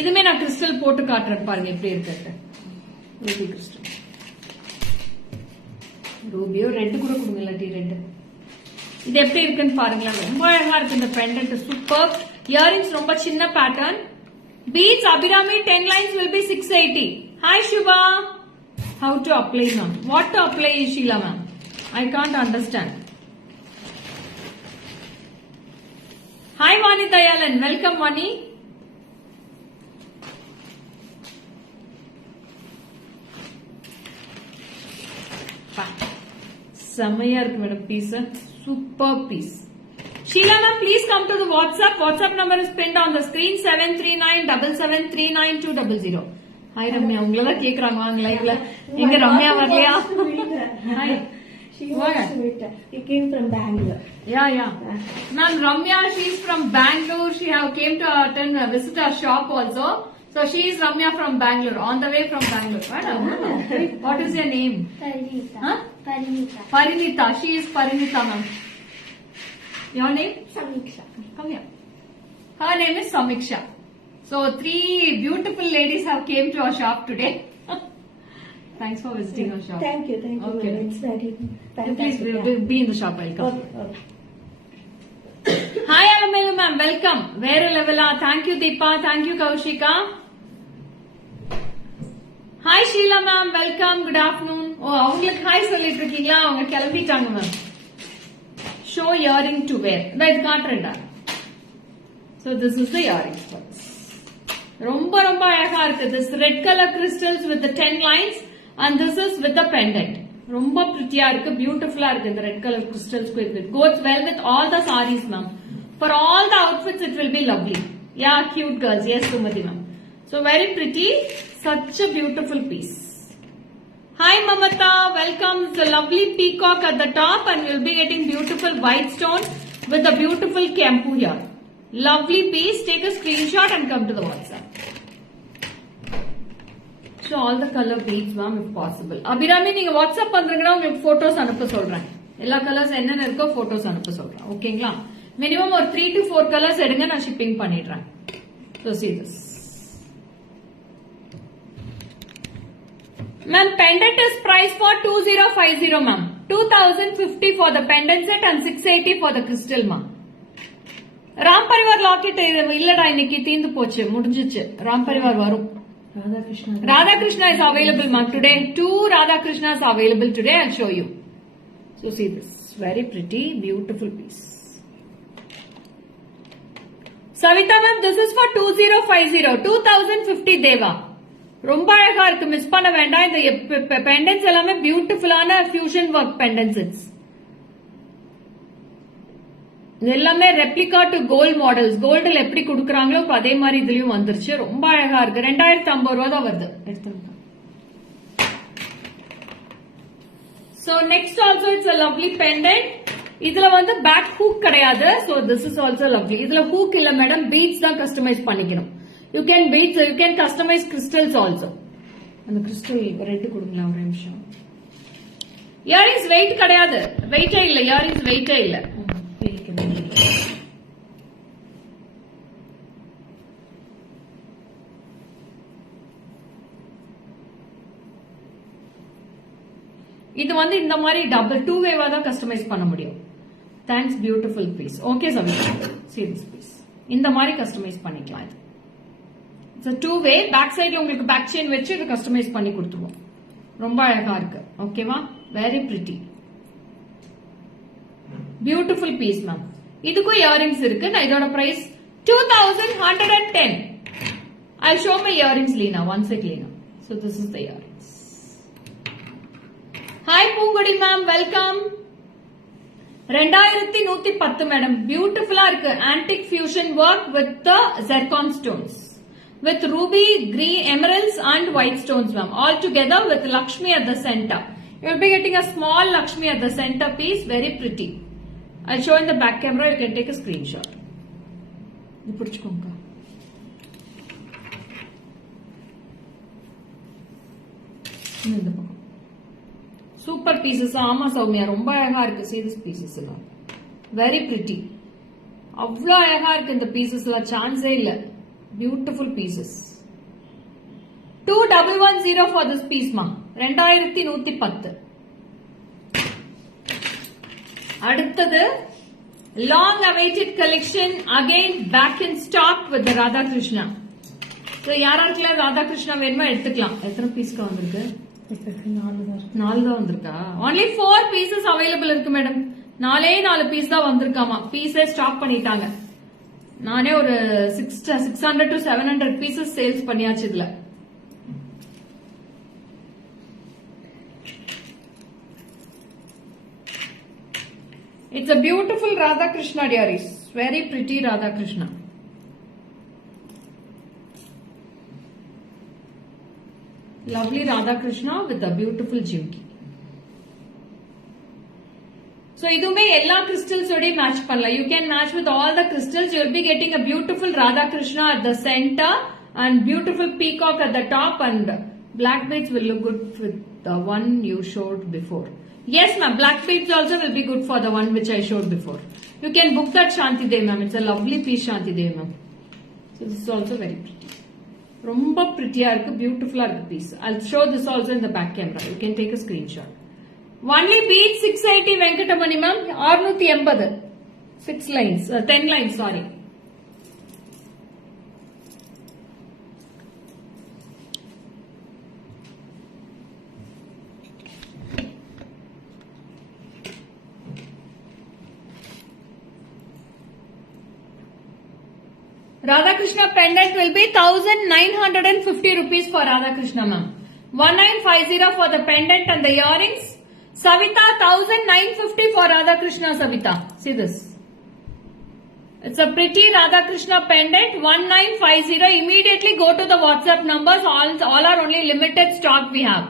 இதுமே நான் கிறிஸ்டல் போட்டு காட்டுறேன் பாருங்க எப்படி இருக்கு. ரூபி கிறிஸ்டல், ரூபியோ ரெட் கூட கொடுங்க, இல்லாட்டி ரெட். இது எப்படி இருக்குன்னு பாருங்களேன், ரொம்ப அழகா இருக்கு இந்த பெண்டன்ட், சூப்பர். இயரிங்ஸ் ரொம்ப சின்ன pattern. Beads Abirami 10 lines will be 680. Hi Shubha. How to apply ma'am? What to apply Sheila ma'am? I can't understand. Hi Vani Dayalan, welcome Vani. செமையா இருக்கு madam piece. Super piece. Sheila ma'am, please come to the WhatsApp. WhatsApp number is pinned on the screen 73977392200. Hi Ramya, உங்கள கேக்குறாங்க வாங்க லைவ்ல. எங்க ரம்யா வரலையா? Hi. She wants to meet. He came from Bangalore. Yeah. Ma'am, Ramya, she's from Bangalore. She have came to visit our shop also. So she is Ramya from Bangalore, on the way from Bangalore. What is your name? Parinita. Huh? Parinita. Parinita. She is Parinita ma'am. Your name? Samiksha. Come here. Her name is Samiksha. So 3 beautiful ladies have came to our shop today. Thanks for visiting our shop. Thank you. Okay. Ma'am. It's very Please fantastic. be in the shop. Welcome. Okay. Hi Alamelu ma'am, welcome. Vera Levela, thank you Deepa, thank you Kaushika. Hi Sheila ma'am, welcome, good afternoon. Oh, avங்களுக்கு hi சொல்லிட்டு இருக்கீங்களா? அவங்க கிளம்பிட்டாங்க ma'am. Show earring to wear. Wait, காட்டுறேன்டா. So this is the earring. ரொம்ப அழகா இருக்கு. This red color crystals with the 10 lines and this is with the pendant. ரொம்ப பிரிட்டியா இருக்கு, பியூட்டிஃபுல்லா இருக்கு இந்த red colour crystals with goes well with all the sarees ma'am. For all the outfits it will be lovely. Yeah, cute girls. Yes, Sumati ma'am. So very pretty, such a beautiful piece. Hi Mamata, welcome. It's a lovely peacock at the top and we'll be getting beautiful white stone with a beautiful kempu here. Lovely piece. Take a screenshot and come to the WhatsApp. Show all the color beads ma'am if possible. Abhirami, நீங்க WhatsApp பண்றீங்கன்னா உங்களுக்கு photos அனுப்ப சொல்றேன். எல்லா கலர்ஸ் என்னென்ன இருக்கோ photos அனுப்ப சொல்றேன். ஓகேங்களா? மினிமம் ஒரு 3 to 4 கலர்ஸ் எடுங்க, நான் ஷிப்பிங் பண்ணிடுறேன். So see this. Ma'am, pendant is priced for 2050 ma'am. 2050 for the pendant set and 680 for the crystal ma'am. Ram Parivar லாக்கெட் இல்லடா, இன்னைக்கு தீந்து போச்சு, முடிஞ்சிச்சு. ராம் பரிவார் வரும். Radhakrishna is available ma'am today. 2 Radhakrishna is available today. I'll show you. So see this. Very pretty, beautiful piece. Savita ma'am, this is for 2050. 2050 Deva. ரொம்ப அழகா இருக்கு, மிஸ் பண்ண வேண்டாம். இந்த பெண்டன்ஸ் எல்லாமே பியூட்டிஃபுல்லான ஃபியூஷன் ஒர்க் பெண்டன்ஸ். இது எல்லாமே ரெப்ளிகா டு கோல்ட் மாடல்ஸ். கோல்டுல எப்படி கொடுக்கறாங்களோ அதே மாதிரி இதுலயும் வந்துருச்சு. ரொம்ப அழகா இருக்கு. 2050 ரூபாய் தான் வருது. So next also it's a lovely pendant. இதுல வந்து பேக் ஹூக் கிடையாது. So this is also lovely. இதுல ஹூக் இல்ல மேடம், பீட்ஸ் தான் கஸ்டமைஸ் பண்ணிக்கணும். You can beads, you can customize crystals also. அந்த கிறிஸ்டல் ரெட் கொடுங்களா ஒரு நிமிஷம். இயரிங்ஸ் வெயிட் கிடையாது, வெயிட்டே இல்ல. இயரிங்ஸ் வெயிட்டே இல்ல. இது வந்து இந்த மாதிரி டபுள் 2 வேவா தான் கஸ்டமைஸ் பண்ண முடியும். Thanks, beautiful piece. Okay Savitha, see this piece. இந்த மாதிரி கஸ்டமைஸ் பண்ணிக்கலாம். இது இட்ஸ் a 2 way. பேக் சைடுல உங்களுக்கு பேக் செயின் வச்சு இது கஸ்டமைஸ் பண்ணி கொடுத்துருவோம். ரொம்ப அழகா இருக்கு. ஓகேவா? Very pretty, beautiful piece ma'am. இதுக்கும் இயரிங்ஸ் இருக்கு. நான் இதோட price 2110. I'll show my earrings Leena, one sec Leena. So this is the earrings. Hi Pungudi ma'am, welcome. 2110 madam, beautiful இருக்கு. Antique fusion work with the zircon stones, with ruby, green, emeralds and white stones ma'am, all together with Lakshmi at the center. You will be getting a small Lakshmi at the center piece, very pretty. I'll show in the back camera, you can take a screenshot. இது புடிச்சுக்கோங்க. இந்த பக்கம் super pieces. ஆமா சௌமியா, ரொம்ப அழகா இருக்கு. see this pieces எல்லாம் very pretty. அவ்வளவு அழகா இருக்கு இந்த பீசஸ் எல்லாம், சான்ஸே இல்ல. Beautiful pieces. 2110 for this piece மா. 2110. அடுத்தது long awaited collection, again back in stock with the Radha Krishna. So யாராருக்கெல்லாம் ராதா கிருஷ்ணா வேணுமா எடுத்துக்கலாம். எத்தனை பீஸ்க்கு வந்திருக்கு? 4 தான் வந்திருக்கா? only 4 pieces available இருக்கு மேடம். 4 பீஸ் தான் வந்திருக்காமா. பீஸே ஸ்டாப் பண்ணிட்டாங்க. நானே ஒரு 600 to 700 pieces சேல்ஸ் பண்ணியாச்சு இதுல. It's a beautiful Radha Krishna, dearies. Very pretty Radha Krishna. Lovely Radha Krishna with a beautiful jimki. So, idume ella crystals odi match panla. You can match with all the crystals. You will be getting a beautiful Radha Krishna at the center and beautiful peacock at the top, and black beads will look good with the one you showed before. Yes, ma'am. Black beads also will be good for the one which I showed before. You can book that Shanti Devi, ma'am. It's a lovely piece, Shanti Devi, ma'am. So this is also very pretty. Romba pretty, beautiful piece. I'll show this also in the back camera. You can take a screenshot. Only beads 680 Venkatamani, ma'am. 680. 6 lines, 10 lines, sorry. Radha Krishna pendant will be 1950 rupees for Radha Krishna, ma'am. 1950 for the pendant and the earrings. Savita 1950 for Radha Krishna, Savita. See this. It's a pretty Radha Krishna pendant 1950. Immediately go to the WhatsApp numbers. All are only limited stock we have.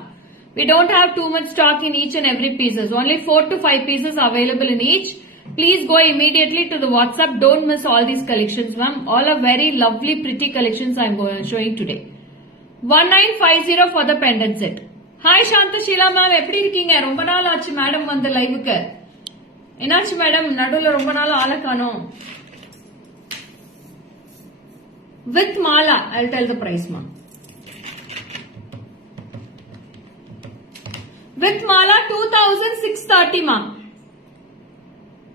We don't have too much stock in each and every pieces. Only 4 to 5 pieces available in each. Please go immediately to the WhatsApp. Don't miss all these collections, ma'am. All are very lovely, pretty collections I am showing today. 1950 for the pendant set. Hi Shanta Sheila ma'am, எப்படி இருக்கீங்க? ரொம்ப நாள் ஆச்சு மேடம் வந்து லைவுக்கு. என்னாச்சு மேடம்? நடுவுல ரொம்ப நாள் ஆள காணோம். With mala, I'll tell the price, ma'am. With mala 2630, ma'am.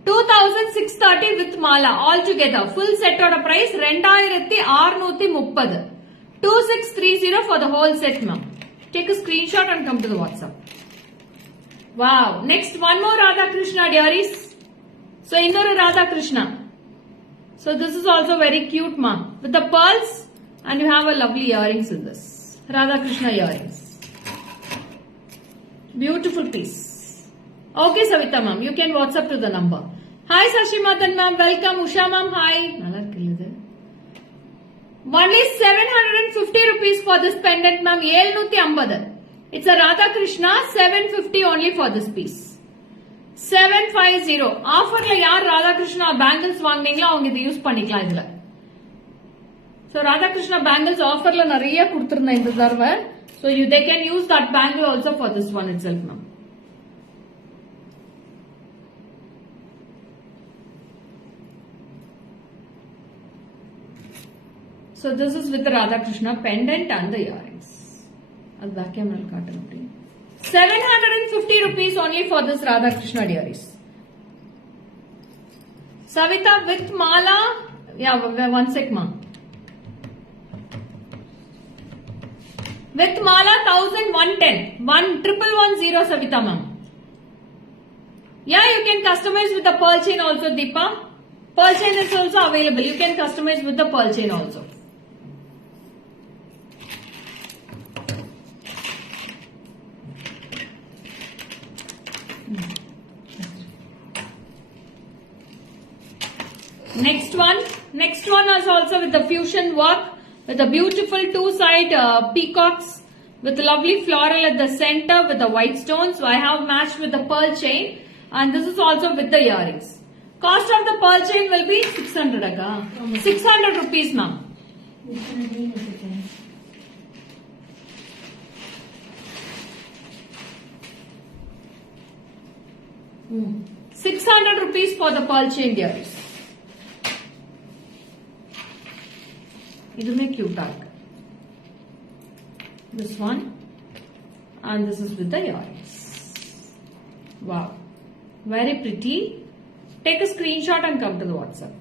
2630 with mala all together. Full set order price 2630. 2630 for the whole set, ma'am. Take a screenshot and come to the WhatsApp. Wow. Next, one more Radha Krishna, dearies. So, innoru Radha Krishna. So, this is also very cute, ma'am. With the pearls, and you have a lovely earrings in this. Radha Krishna earrings. Beautiful piece. Okay, Savita ma'am. You can WhatsApp to the number. Hi, Sashimathan ma'am. Welcome. Usha ma'am. Hi. Only 750 rupees for this pendant, ma'am. 750. It's a Radha Krishna. 750 only for this piece. 750. Offer la yaar Radha Krishna bangles vaangningla avanga idu use panikalam idla. So Radha Krishna bangles offer la nariya kuduthirna indha tharva. So they can use that bangle also for this one itself, ma'am. So this is with the Radha Krishna pendant and the earrings. I'll back camera 750 rupees only for this Radha Krishna dearies. Savita with mala. Yeah, one sec, ma'am. With mala 1110. 1110 Savita ma'am. Yeah, you can customize with the pearl chain also, Deepa. Pearl chain is also available. You can customize with the pearl chain also. Next one is also with the fusion work with the beautiful two-side peacocks with lovely floral at the center with the white stones. So I have matched with the pearl chain, and this is also with the earrings. Cost of the pearl chain will be 600 aga. 600 rupees, ma'am. 600 rupees for the pearl chain earrings. Idume cute tag. This one, and this is with the earrings. Wow, very pretty. Take a screenshot and come to the WhatsApp.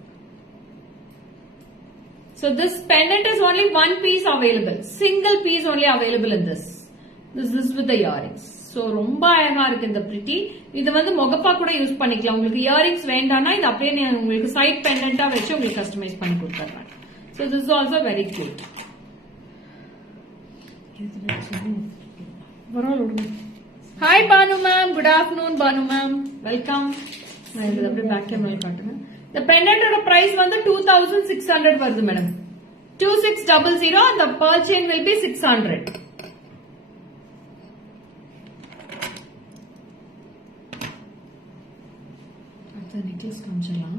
So this pendant is only one piece available. Single piece only available in this. This is with the earrings. So ரொம்ப அழகா இருக்கு இந்த pretty. இது வந்து முகப்பா கூட யூஸ் பண்ணிக்கலாம். உங்களுக்கு earrings வேண்டாம்னா இது அப்படியே உங்களுக்கு சைட் பெண்டன்ட்டா வச்சு உங்களுக்கு கஸ்டமைஸ் பண்ணி கொடுத்துறேன். So this is also very cute. Hi Banu ma'am. Good afternoon Banu ma'am. Welcome. நான் இது அப்படியே பேக் கேமரா காட்டுறேன். இந்த பெண்டன்ட்டோட பிரைஸ் வந்து 2600 வருது மேடம். 2600 and the pearl chain will be 600. அடுத்த நெக்லஸ் காமிச்சலாம்.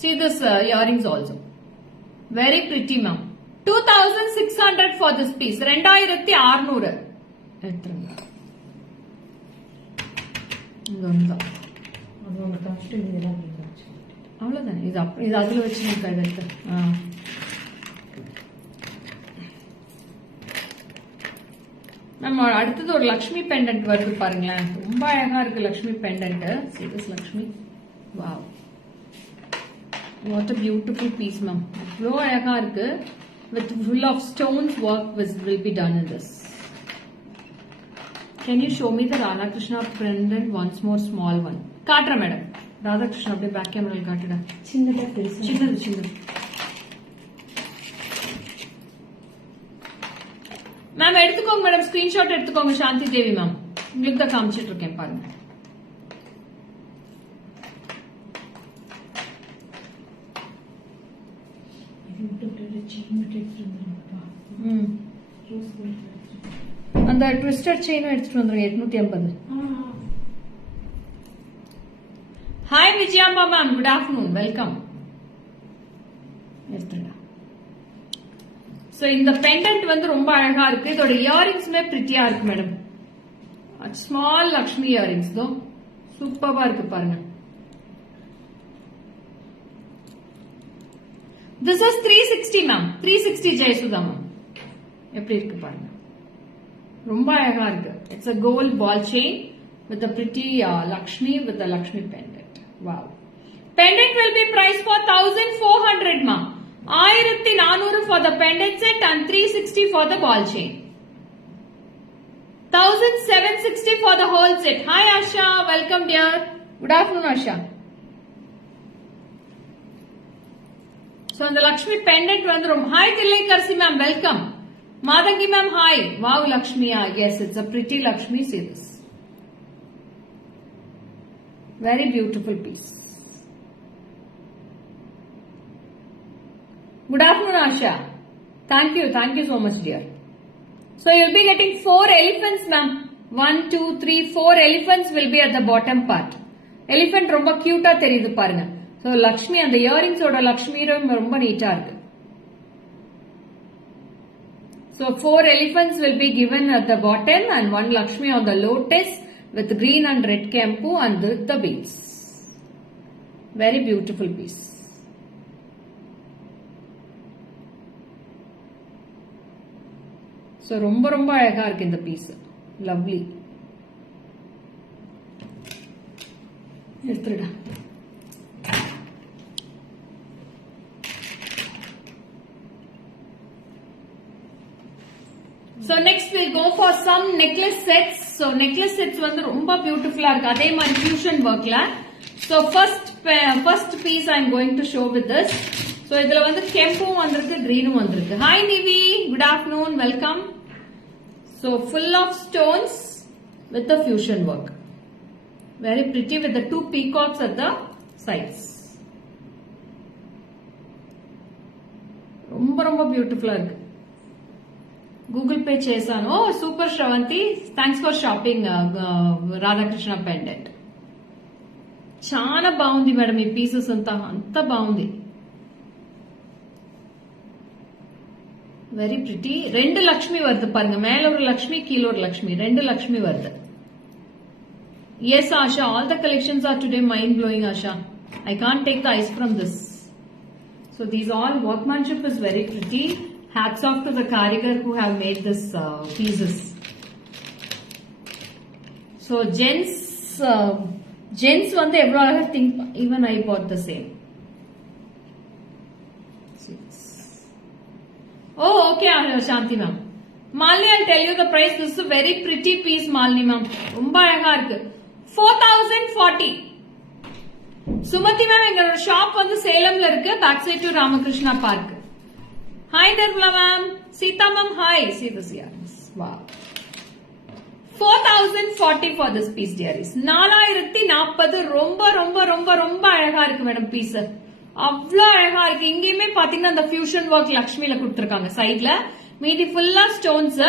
See this earrings also. Very pretty ma'am. 2600 for this piece. 2600 எடுத்துருங்க. இங்க வந்து அதோட காஸ்ட் இதெல்லாம் இருந்துச்சு. அவ்வளவுதான். இது அதுல வச்சு நான் கை வைத்தேன். நம்ம அடுத்தது ஒரு லக்ஷ்மி பெண்டன்ட் வருது பாருங்களேன். ரொம்ப அழகா இருக்கு Lakshmi pendant. See this Lakshmi. Wow. What a beautiful piece ma'am. அவ்வளோ அழகா இருக்கு. With full of stones work will be done in this. Can you show me the Radha Krishna pendant once more, small one? காட்டுறேன் மேடம். ராதா கிருஷ்ணா அப்படியே back camera காட்டுடா. சின்னதா பெருசா சின்னது மேம் எடுத்துக்கோங்க மேடம். ஸ்கிரீன்ஷாட் எடுத்துக்கோங்க சாந்தி தேவி மேம். உங்களுக்கு தான் காமிச்சிட்டு இருக்கேன் பாருங்க. அந்த ட்விஸ்டட் செயினும் எடுத்துட்டு வந்துருங்க. 850. Hi Vijayamba ma'am, good afternoon, welcome. எடுத்துருங்க. சோ இந்த பெண்டன்ட் வந்து ரொம்ப அழகா இருக்கு. இதோட இயரிங்ஸ்மே பிரிட்டியா இருக்கு மேடம். ஸ்மால் லக்ஷ்மி இயரிங்ஸ் தோ சூப்பர்வா இருக்கு பாருங்க. This is 360 மேம். 360 ஜெயசுதா மேம். எப்படி இருக்கு பாருங்க. ரொம்ப அழகா இருக்கு. It's a gold ball chain with a pretty Lakshmi with a Lakshmi pendant. Wow. Pendant will be priced for 1400 ma. 1400 for the pendant set and 360 for the ball chain. 1760 for the whole set. Hi Asha, welcome dear. Good afternoon Asha. So the Lakshmi pendant vandrum. Hi Tillai Karsi ma'am, welcome. Madangi ma'am, hi. Wow Lakshmi, yes, it's a pretty Lakshmi. See this. Very beautiful piece. Good afternoon Asha. Thank you so much dear. So you'll be getting 4 elephants ma'am. 1, 2, 3, 4 elephants will be at the bottom part. Elephant romba cute ah theriyudhu parunga. So Lakshmi and the earrings oda Lakshmi romba neat ah irukku. So 4 elephants will be given at the bottom and 1 Lakshmi on the lotus with green and red kempu and with the beads. Very beautiful piece. So ரொம்ப ரொம்ப அழகா இருக்கு இந்த piece. Lovely. எடுத்துடா. So next we'll go for some necklace sets. So necklace sets வந்து ரொம்ப பியூட்டிஃபுல்லா இருக்கு. அதே மாதிரி fusion workல. So first piece I'm going to show with this. So இதுல வந்து கெம்பும் வந்திருக்கு, கிரீனும் வந்திருக்கு. Hi Nivi, good afternoon, welcome. So full of stones with the fusion work. Very pretty with the 2 peacocks at the sides. ரொம்ப ரொம்ப பியூட்டிஃபுல்லா இருக்கு. Google Pay చేశాను. Oh, super Shravanti. Thanks for shopping Radhakrishna pendant. చాలా బాగుంది మేడం ఈ పీసెస్ అంతా బాగుంది. Very pretty. 2 లక్ష్మి வருது பாருங்க. மேல ஒரு லக்ஷ்மி, கீழ ஒரு லக்ஷ்மி. 2 லக்ஷ்மி வருது. Yes Asha, all the collections are today mind blowing Asha. I can't take the eyes from this. So these all workmanship is very pretty. Hats off to the karigar who have made this pieces. So gents வந்து எவ்வளவு அழகா think, even I bought the same. Oh okay Shanti ma'am. Malini, I'll tell you the price. This is a very pretty piece Malini ma'am. ரொம்ப அழகா இருக்கு. 4040. சுமதி ma'am, எங்களோட ஷாப் வந்து சேலம்ல இருக்கு. Back side to Ramakrishna Park. Hi Nirmala ma'am. Sita ma'am, hi. See this earrings. Wow. 4040 for this piece dearies. 4040 ரொம்ப ரொம்ப ரொம்ப ரொம்ப அழகா இருக்கு மேடம் பீஸ். அவ்வளவு அழகா இருக்கு. இங்கேயுமே பாத்தீங்கன்னா அந்த ஃபியூஷன் ஒர்க் லக்ஷ்மில கொடுத்திருக்காங்க சைடுல. மீதி ஃபுல்லா ஸ்டோன்ஸ்,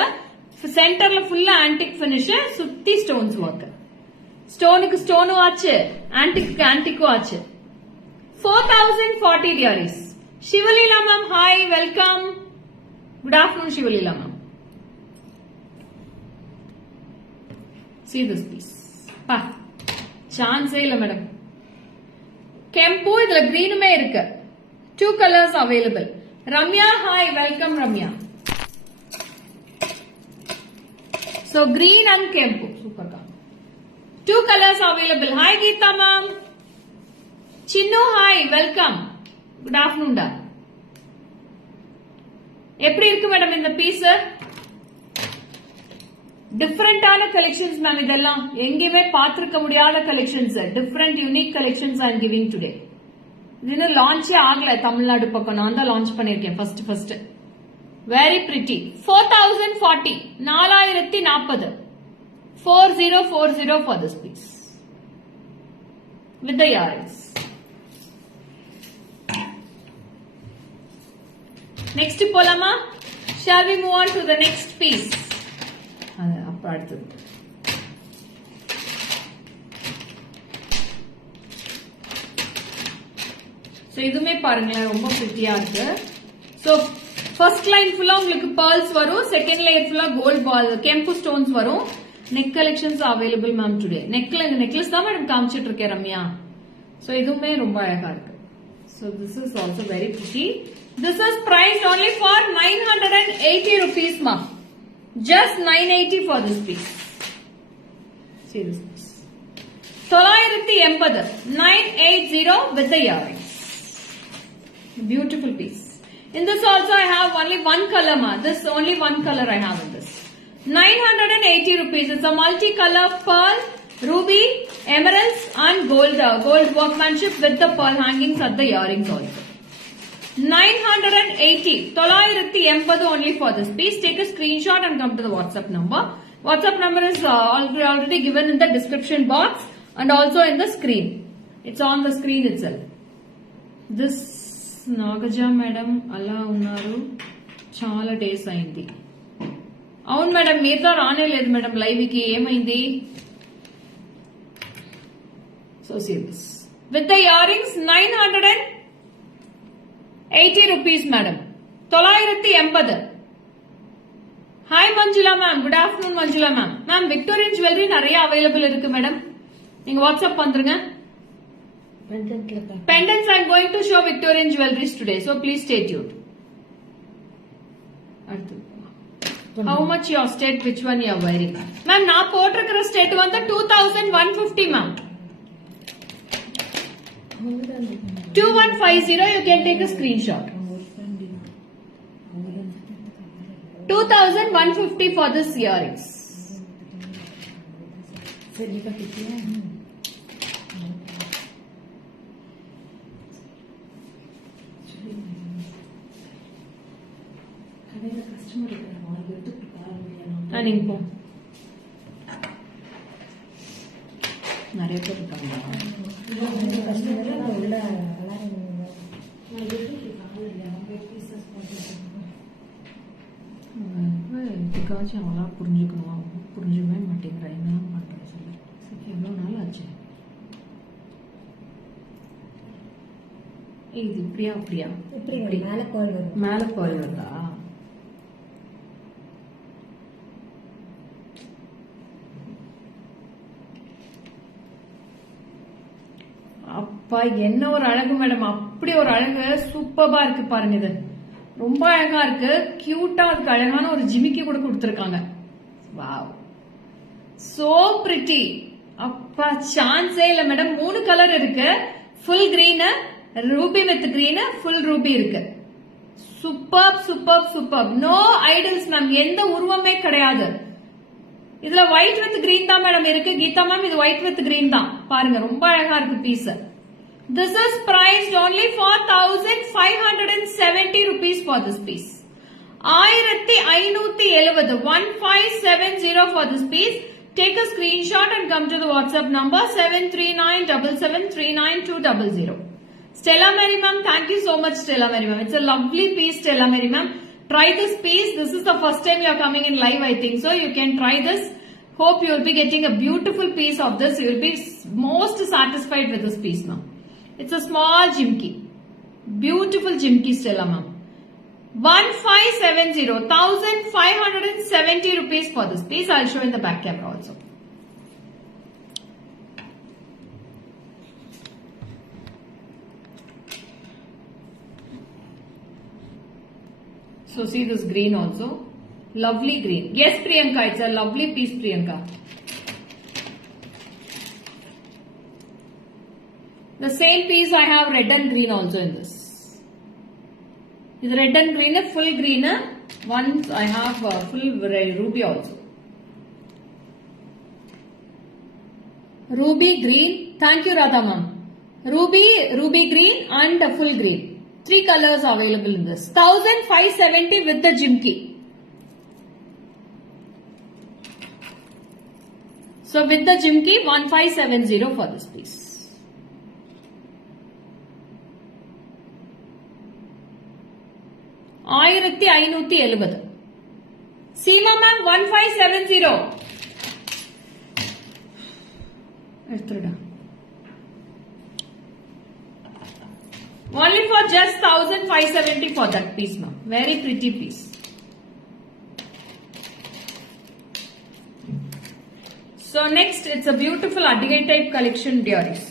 சென்டர்ல ஃபுல்லா ஆன்டிக் பினிஷ், சுத்தி ஸ்டோன்ஸ் ஒர்க். ஸ்டோனுக்கு ஸ்டோனும் ஆச்சு, ஆன்டிக்கு ஆன்டிக்கும் ஆச்சு. 4040 dearies. Shivalila ma'am, hi, welcome. Good afternoon, Shivalila ma'am. See this piece. Pa, chance illa madam. Kempu idla green me irukku. 2 colors available. Ramya, hi, welcome Ramya. So green and kempu, super ka. 2 colors available. Hi Geeta ma'am. Chinnu, hi, welcome. Good afternoon da. எப்படி இருக்கு மேடம் இந்த பீஸ்? டிஃபரெண்டான collections ma'am, இதெல்லாம் எங்கேயுமே பார்த்திருக்க முடியாத collections, different unique collections ஐ அம் giving today. இது லான்ச்சே ஆகல தமிழ்நாடு பக்கம், நான் தான் லான்ச் பண்ணிருக்கேன் first. Very pretty. 4040 4040 4040 for this piece with the earrings. Next polama, shall we move on to the next piece? அப்ப அடுத்தது சோ இதுமே பாருங்களேன் ரொம்ப பிரிட்டியா இருக்கு. சோ ஃபர்ஸ்ட் லைன் ஃபுல்லா உங்களுக்கு pearls வரும், செகண்ட் லைன் ஃபுல்லா கோல்ட் பால் கெம்பு ஸ்டோன்ஸ் வரும். Neck collections available ma'am today. Necklace தான் மேடம் காமிச்சிட்டு இருக்கேன் ரம்யா. சோ இதுவுமே ரொம்ப அழகா இருக்கு. So this is also very pretty. This is priced only for 980 rupees ma. Just 980 for this piece. See this piece. 980 980 with the earrings. Beautiful piece. In this also I have only one color ma. This only one color I have in this. 980 rupees. It's a multi-color pearl, ruby, emeralds and gold workmanship with the pearl hangings at the earrings also. 980 980 only for this piece. Take a screenshot and come to the WhatsApp number. WhatsApp number is already given in the description box and also in the screen. It's on the screen itself. This Nagaja madam alla unnaru chaala days ayindi. Avun madam meeta raane ledhu madam live ki emaindi. So see this with the earrings 980 rupees madam. 980. Hi Manjula ma'am, good afternoon Manjula ma'am. Ma'am Victorian jewelry நிறைய available இருக்கு மேடம். நீங்க வாட்ஸ்அப் பண்றீங்க. Pendants I am going to show Victorian jewelries today, so please stay tuned. How much your state, which one you are wearing? Ma'am நான் போட்டிருக்கிற ஸ்டேட் வந்து 2150 ma'am. 2150, you can take a screenshot. 2150 for this earrings. நிறைய பேர் இருக்காங்க. இதுக்காச்சும் அவங்களா புரிஞ்சுக்கணும், புரிஞ்சுக்கவே மாட்டேங்கிற என்ன பண்றேன் சொல்லி. எவ்வளவு நாள் ஆச்சு இது? இப்படியா அப்படியா? இப்படி மேல போய் வருதா? அப்பா என்ன ஒரு அழகு மேடம், அப்படி ஒரு அழகு, சூப்பர்பா இருக்கு பாருங்க. இது ரொம்ப அழகா இருக்கு, கியூட்டா இருக்கு, அழகான ஒரு ஜிமிக்கி கூட கொடுத்திருக்காங்க. Wow, so pretty. அப்பா சான்ஸே இல்ல மேடம். 3 கலர் இருக்கு, full green, ruby with green, full ruby இருக்கு. Super super super. No idols ma'am, எந்த உருவமே கிடையாது. இதுல ஒயிட் வித் கிரீன் தான் மேடம் இருக்கு. கீதா மேம் இது ஒயிட் வித் கிரீன் தான் பாருங்க, ரொம்ப அழகா இருக்கு piece. This is priced only for 1570 rupees for this piece. 1570 1570 for this piece. Take a screenshot and come to the WhatsApp number 73977392200. Stella Mary ma'am, thank you so much Stella Mary ma'am. It's a lovely piece Stella Mary ma'am. Try this piece. This is the first time you are coming in live, I think so. You can try this. Hope you will be getting a beautiful piece of this. You will be most satisfied with this piece ma'am. It's a small jimki. Beautiful jimki Stella ma'am. 1570, 1570 rupees for this piece. I'll show in the back camera also. So see this green also. Lovely green. Yes Priyanka, it's a lovely piece Priyanka. The same piece I have red and green also in this. This red and green, full green. Once I have full ruby also. Ruby green. Thank you Radha ma'am. Ruby green and full green. 3 colors available in this. 1570 with the jimki. So with the jimki 1570 for this piece. ஆயிரத்தி 570. Seema ma'am 1570. எடுத்துடா. Only for just 1570 for that piece ma'am. Very pretty piece. So next it's a beautiful Adigai type collection dearies.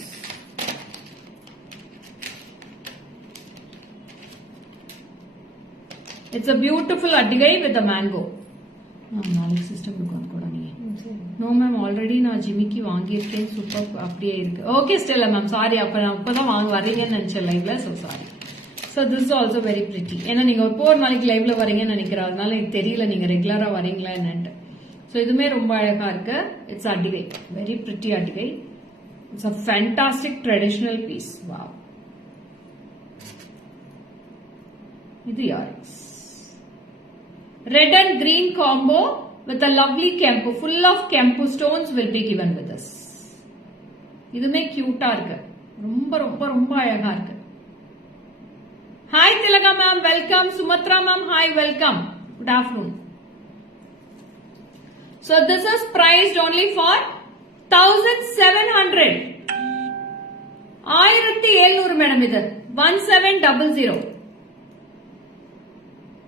It's a beautiful Adigai with a mango. நாளைக்கு சிஸ்டம் கூட நீங்க. No ma'am, already நான் ஜிமிக்கி வாங்கியிருக்கேன். சூப்பர் அப்படியே இருக்கு. Okay Stella ma'am, sorry அப்பதான் வரீங்கன்னு நினைச்சேன் லைவ்ல. So sorry. So this is also very pretty. ஏன்னா நீங்க ஒரு நாளைக்கு லைவ்ல வரீங்கன்னு நினைக்கிறேன். அதனால எனக்கு தெரியல நீங்க ரெகுலரா வரீங்களா என்னன்னு. So இதுமே ரொம்ப அழகா இருக்கு. It's Adigai. Very pretty Adigai. It's a fantastic traditional piece. Wow. இது earrings. Red and green combo with a lovely kempu. Full of kempu stones will be given with us. இதுமே கியூட்டா இருக்கு. ரொம்ப ரொம்ப ரொம்ப அழகா இருக்கு. Hi Tilaka ma'am, welcome. Sumatra ma'am, hi, welcome. Good afternoon. So this is priced only for 1700. 1700 madam இது. 1700.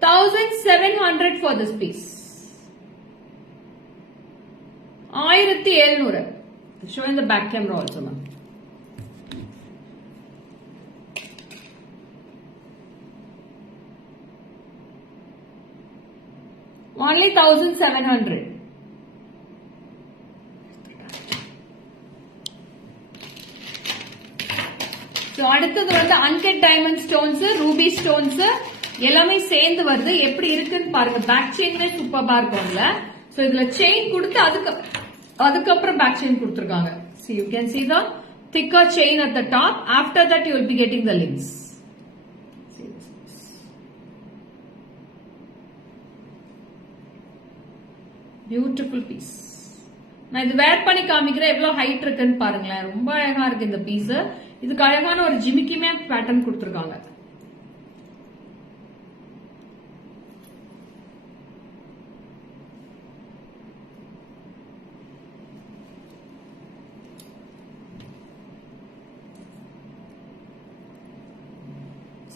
1700 for this piece. 1700. Show in the back camera also ma'am. Only 1700. So அடுத்தது வந்து uncut diamond stones, ruby stones எல்லாமே சேர்ந்து வருது. எப்படி இருக்குன்னு பாருங்க. பேக் செயின்மே சூப்பரா இருக்கும்ல. சோ இதுல செயின் கொடுத்து அதுக்கப்புறம் பேக் செயின் கொடுத்திருக்காங்க. See you can see the thicker chain at the top. After that you will be getting the links. See this. Beautiful piece. நான் இது வேர் பண்ணி காமிக்கிறேன். எவ்வளவு ஹைட் இருக்குன்னு பாருங்களேன். ரொம்ப அழகா இருக்கு இந்த பீஸ். இதுக்கு அழகான ஒரு ஜிமிக்கிமே பேட்டர்ன் கொடுத்திருக்காங்க.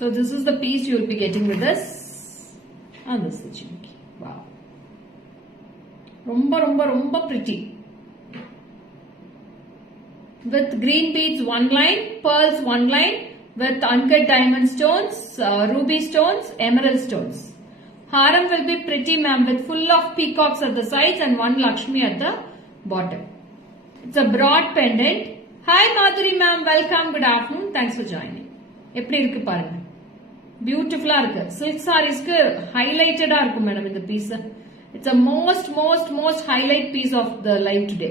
So this is the piece you will be getting with this. And this is the jimki. Wow. Romba romba romba pretty. With green beads one line, pearls one line, with uncut diamond stones, ruby stones, emerald stones. Haram will be pretty ma'am with full of peacocks at the sides and one Lakshmi at the bottom. It's a broad pendant. Hi Madhuri ma'am, welcome, good afternoon, thanks for joining. எப்படி இருக்கு பாருங்க. பியூட்டிஃபுல்லா இருக்கு. சில்க் சாரீஸ்க்கு ஹைலைட்டடா இருக்கும் madam இந்த piece. It's a most highlight piece of the live today.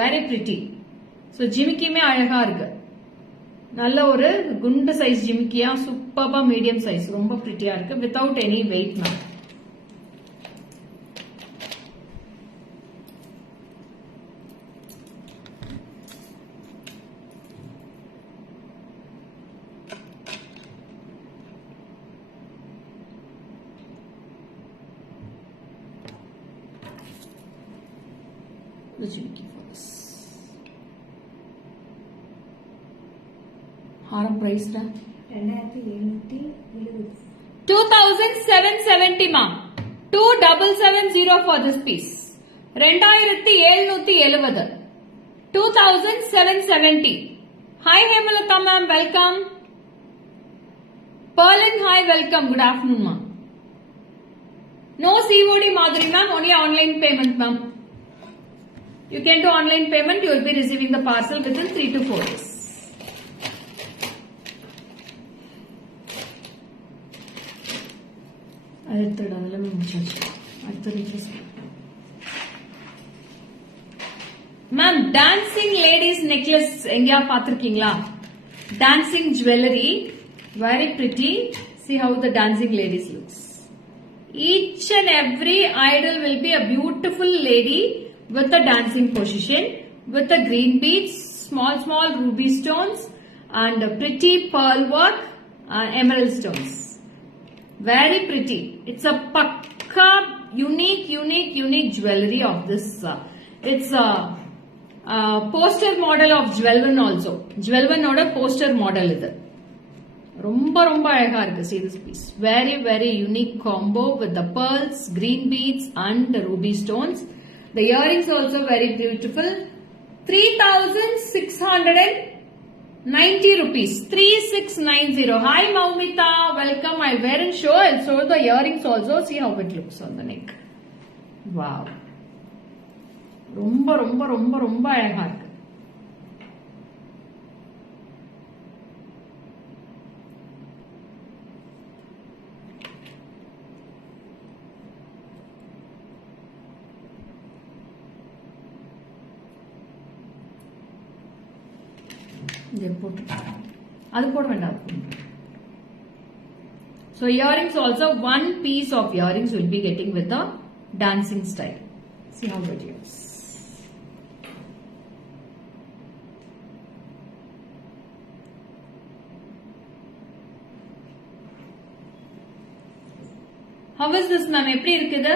Very pretty. So ஜிமிக்கியுமே அழகா இருக்கு. நல்ல ஒரு குண்டு சைஸ் ஜிமிக்கியா, சூப்பர்பா மீடியம் சைஸ், ரொம்ப பிரிட்டியா இருக்கு. Without any weight ma'am. the jimki for this. Haram price ra 2770. 2770 ma. 2770 for this piece. 2770. 2770. Hi Hemalata ma'am, welcome. Perlin, hi, welcome. Good afternoon ma'am. No COD Madhuri ma'am, only online payment ma'am. You can do online payment, you will be receiving the parcel within 3 to 4 days. Ma'am, dancing ladies necklace enga paathirkingla? Dancing jewelry, very pretty. See how the dancing ladies looks. Each and every idol will be a beautiful lady with a dancing position, with the green beads, small ruby stones, and a pretty pearl work, emerald stones. Very pretty. It's a pakka unique jewelry of this. It's a poster model of Jewelvan also. Jewelvan oda poster model idu. Romba அழகா இருக்கு. See this piece. Very unique combo with the pearls, green beads and the ruby stones. The earrings also very beautiful. 3,690 rupees. 3690. Hi Maumita, welcome. I'll wear and show. I'll show the earrings also. See how it looks on the neck. Wow. ரொம்ப அழகா இருக்கு. அது போட வேண்டாம். So earrings also, one piece of earrings will be getting with the dancing style. See how it is. How is this ma'am? எப்படி இருக்குது?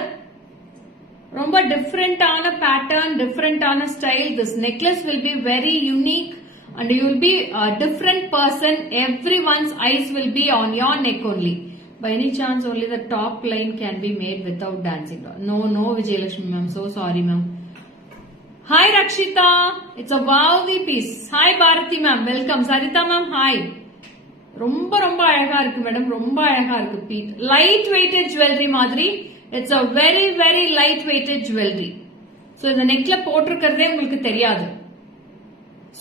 ரொம்ப டிஃபரெண்டான பேட்டர்ன், டிஃபரெண்டான style. This necklace will be very unique and you will be a different person. Everyone's eyes will be on your neck only. By any chance only the top line can be made without dancing? No Vijayalakshmi ma'am, so sorry ma'am. Hi Rakshita, it's a wowly piece. Hi Bharati ma'am, welcome. Sarita ma'am, hi. ரொம்ப அழகா இருக்கு மேடம். ரொம்ப அழகா இருக்கு beat. Light weighted jewellery மாதிரி. It's a very light weighted jewelry. So இந்த நெக்ல போட்டிருக்கிறதே உங்களுக்கு தெரியாது.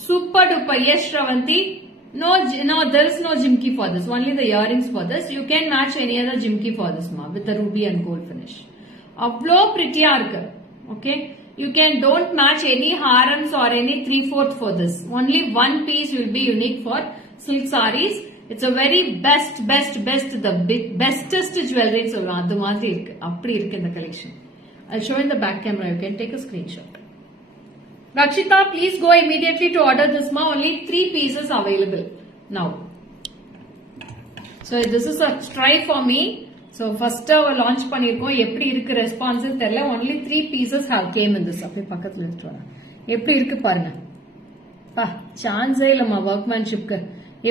Super duper. Yes Shravanti. No, there is no jimki for this. Only the earrings for this. You can match any other jimki for this ma with the ruby and gold finish. Avlo pretty irukku. Okay. You don't match any harams or any 3/4 for this. Only one piece will be unique for silk sarees. It's a very best, the bestest jewelry. So, adu maadhiri irukku. Appadi irukku in the collection. I'll show in the back camera. You can take a screenshot. Rakshita, please go immediately to order this ma. Only 3 pieces available now. So, this is a try for me. So, first launch பண்ணிருக்கோம். எப்படி இருக்கு ரெஸ்பான்ஸ் தெரியல. Only 3 pieces have came in this. அப்படியே பக்கத்துல எடுத்து வரேன். எப்படி இருக்கு பாருங்க. சான்ஸே இல்லம்மா வர்க்மேன்ஷிப்க்கு.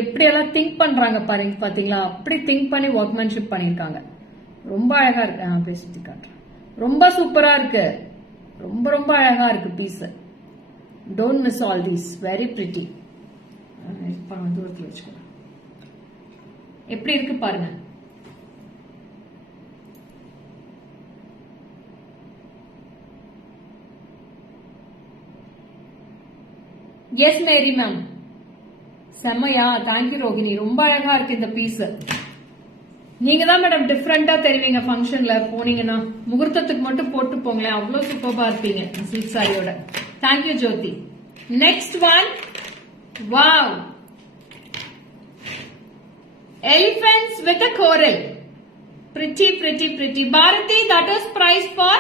எப்படி எல்லாம் திங்க் பண்றாங்க பாருங்க. பாத்தீங்களா? அப்படி திங்க் பண்ணி வர்க்மேன்ஷிப் பண்ணிருக்காங்க. ரொம்ப அழகா இருக்கு. அப்படியே சுத்தி காட்டுறேன். ரொம்ப சூப்பரா இருக்கு. ரொம்ப அழகா இருக்கு piece. Don't miss all these. Very pretty. தூரத்தில் வச்சுக்கலாம். எப்படி இருக்கு பாருங்க. Yes Mary ma'am. செம்மையா? தேங்க்யூ ரோகிணி. ரொம்ப அழகா இருக்கு இந்த பீஸ். நீங்க தான் மேடம் டிஃபரெண்டா தெரிவிங்க ஃபங்க்ஷன்ல போனீங்கன்னா. முகூர்த்தத்துக்கு மட்டும் போட்டு போங்களேன். அவ்வளவு சூப்பரா இருப்பீங்க சில்க் சாரியோட. Thank you Jyothi. Next one. Wow. Elephants with a coral. Pretty. Bharati, that was price for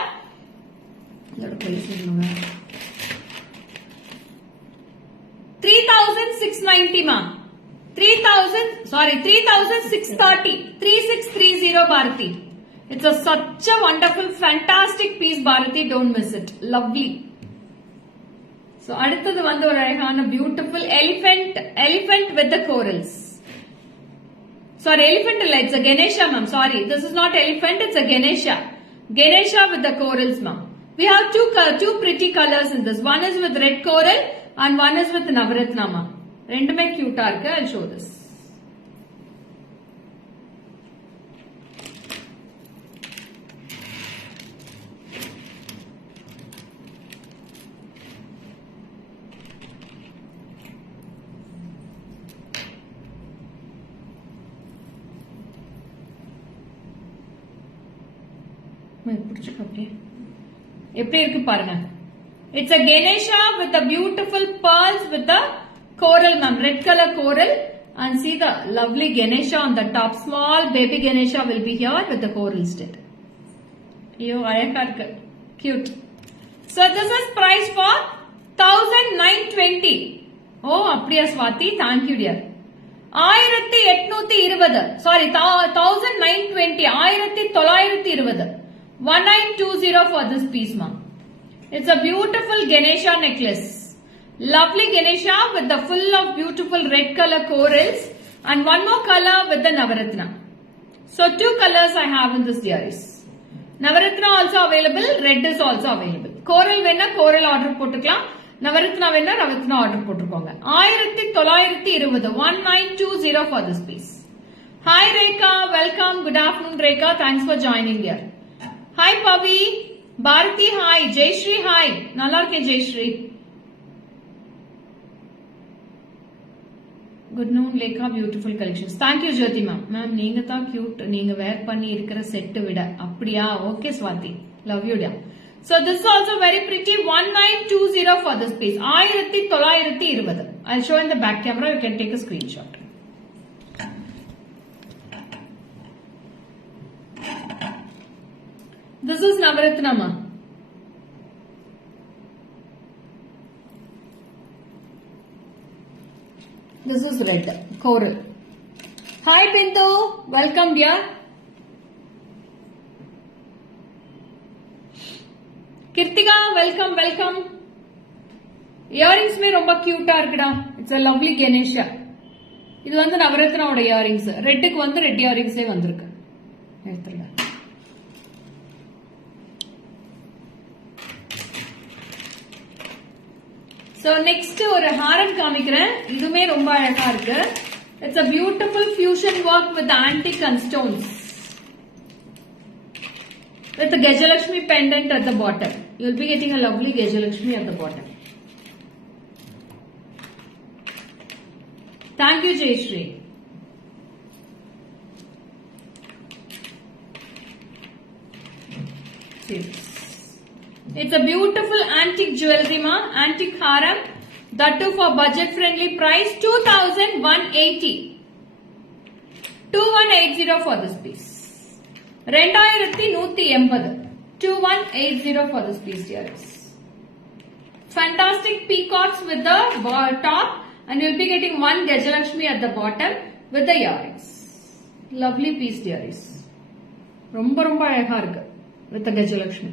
3,690 ma. 3,630. 3630 Bharati. It's such a wonderful, fantastic piece Bharati. Don't miss it. Lovely. So அடுத்தது வந்து ஒரு அழகான beautiful elephant with the corals. Sorry, elephant illa, it's a Ganesha, ma'am. Sorry, this is not elephant, it's a Ganesha. Ganesha with the corals, ma'am. We have two pretty colors in this. One is with red coral and one is with Navaratna, ma'am. ரெண்டுமே cute-ஆ இருக்கு. I'll show this. எப்படி இருக்கு பாருங்க. It's a Ganesha with the beautiful pearls with the coral, ma'am, red color coral, and see the lovely Ganesha on the top. Small baby Ganesha will be here with the coral stud. ஐயோ அழகா இருக்கு, cute. So this is price for 1920. Oh அப்படியா Swathi, thank you dear. 1820, sorry 1920, 1920, 1920 for this piece, ma'am. It's a beautiful Ganesha necklace. Lovely Ganesha with the full of beautiful red color corals and one more color with the Navaratna. So two colors I have in this dearies. Navaratna also available, red is also available. Coral venna coral order போட்டுக்கலாம், Navaratna venna Navaratna order போட்டுக்கோங்க. 1920, 1920 for this piece. Hi Rekha, welcome, good afternoon Rekha, thanks for joining here. Hi Pavi, Bharati hi, Jayashree hi, நல்லா இருக்கேன் Jayashree. Good noon Lekha, beautiful collections. Thank you Jyoti ma'am. Ma'am நீங்க தான் cute, நீங்க wear பண்ணி இருக்கிற செட் விட. அப்படியா? Okay Swati, love you dear. So this is also very pretty, 1920 for this piece. 1920. I'll show in the back camera, you can take a screenshot. This is Navaratna ma. This is red, coral. Hi Bindu, welcome dear. Kirtika, welcome, welcome. Earrings me romba cute ah irukda. It's a lovely Ganesha. இது வந்து நவரத்னாவோட இயரிங்ஸ். ரெட்டுக்கு வந்து ரெட் இயரிங்ஸே வந்திருக்கு. எடுத்துருங்க. So next ஒரு ஹாரம் காமிக்கிறேன். இதுமே ரொம்ப அழகா இருக்கு. It's a beautiful fusion work with antique and stones. With the Gajalakshmi pendant at the bottom. You will be getting a lovely Gajalakshmi at the bottom. Thank you Jayashree. It's a beautiful antique jewelry ma, antique haram, that too for budget friendly price 2180. 2180 for this piece. 2180. 2180 for this piece dears. Fantastic peacocks with the top, and you'll be getting one Gajalakshmi at the bottom with the earrings. Lovely piece dears. Romba romba அழகா இருக்கு with the Gajalakshmi.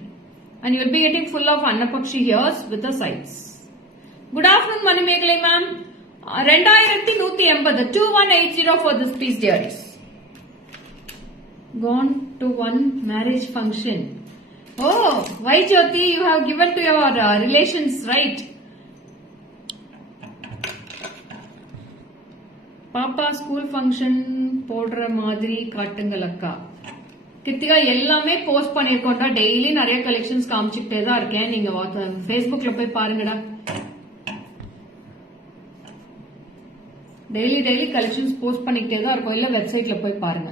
And you will be getting full of Annapakshi ears with the sides. Good afternoon Manimekalai ma'am. 2180, 2180 for this piece dears. Gone to one marriage function. Oh, why Jyoti, you have given to your relations, right? Papa school function போடுற மாதிரி காட்டுங்கள் அக்கா. கிருத்திகா எல்லாமே போஸ்ட் பண்ணிருக்கோம்டா, டெய்லி நிறைய கலெக்ஷன்ஸ் காமிச்சுக்கிட்டே தான் இருக்கேன். நீங்க Facebookல போய் பாருங்கடா. டெய்லி கலெக்ஷன்ஸ் போஸ்ட் பண்ணிக்கிட்டே தான் இருக்கும். இல்ல வெப்சைட்ல போய் பாருங்க.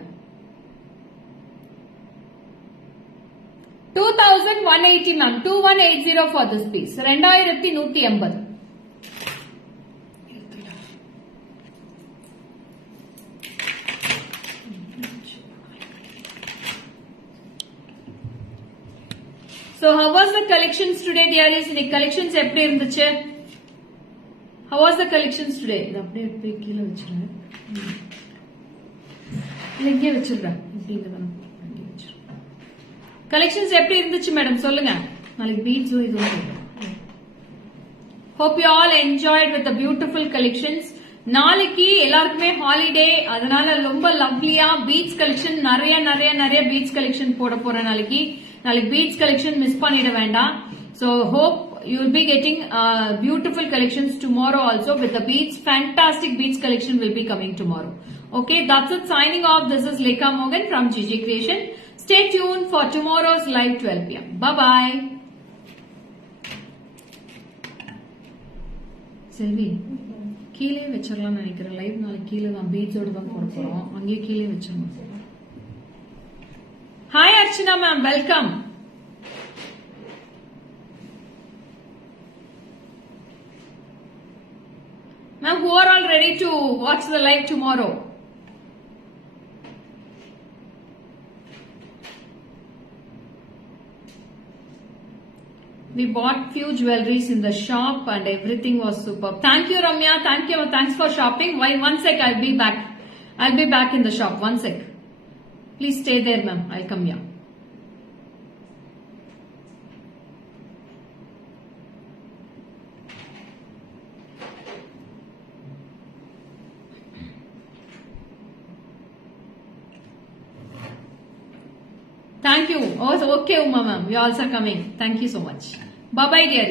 2180 ma'am, 2180 for this piece. 2180. So how was the collections today dearies? The collections எப்படி இருந்துச்சு? How was the collections today? இது அப்படியே போய் கீழ வச்சிரேன். இங்கே வச்சிரேன். இப்படிங்கதான் இங்கே வச்சிரேன். collections எப்படி இருந்துச்சு மேடம் சொல்லுங்க. நாளைக்கு பீட்ஸ் இது Hope you all enjoyed with the beautiful collections. நாளைக்கு எல்லாருக்குமே ஹாலிடே, அதனால ரொம்ப லவ்லியா பீச் கலெக்ஷன் நிறைய பீச் கலெக்ஷன் போட போறேன். நாளைக்கு பீச் கலெக்ஷன் மிஸ் பண்ணிட வேண்டாம். So hope you will be getting beautiful collections tomorrow also with the beach. Fantastic beach collection will be coming tomorrow. Okay, that's it. Signing off. This is Lekha Mogan from GJ Creation. Stay tuned for tomorrow's live 12 p.m. Bye bye. செல்வி கீழே வச்சிடலாம்னு நினைக்கிறேன். லைவ் நாளைக்கு கீழே தான் பீச்சோட தான் போட போறோம். அங்கேயே கீழே வச்சிடணும். ஹாய் Archana ma'am, welcome. Ma'am, who are all ready to watch the live tomorrow? We bought few jewelries in the shop and everything was superb. Thank you, Ramya. Thank you. Thanks for shopping. Why? One sec. I'll be back. I'll be back in the shop. One sec. Please stay there, ma'am. I'll come here. Thank you. Oh, okay, Uma ma'am. You also coming. Thank you so much. Bye bye, dear.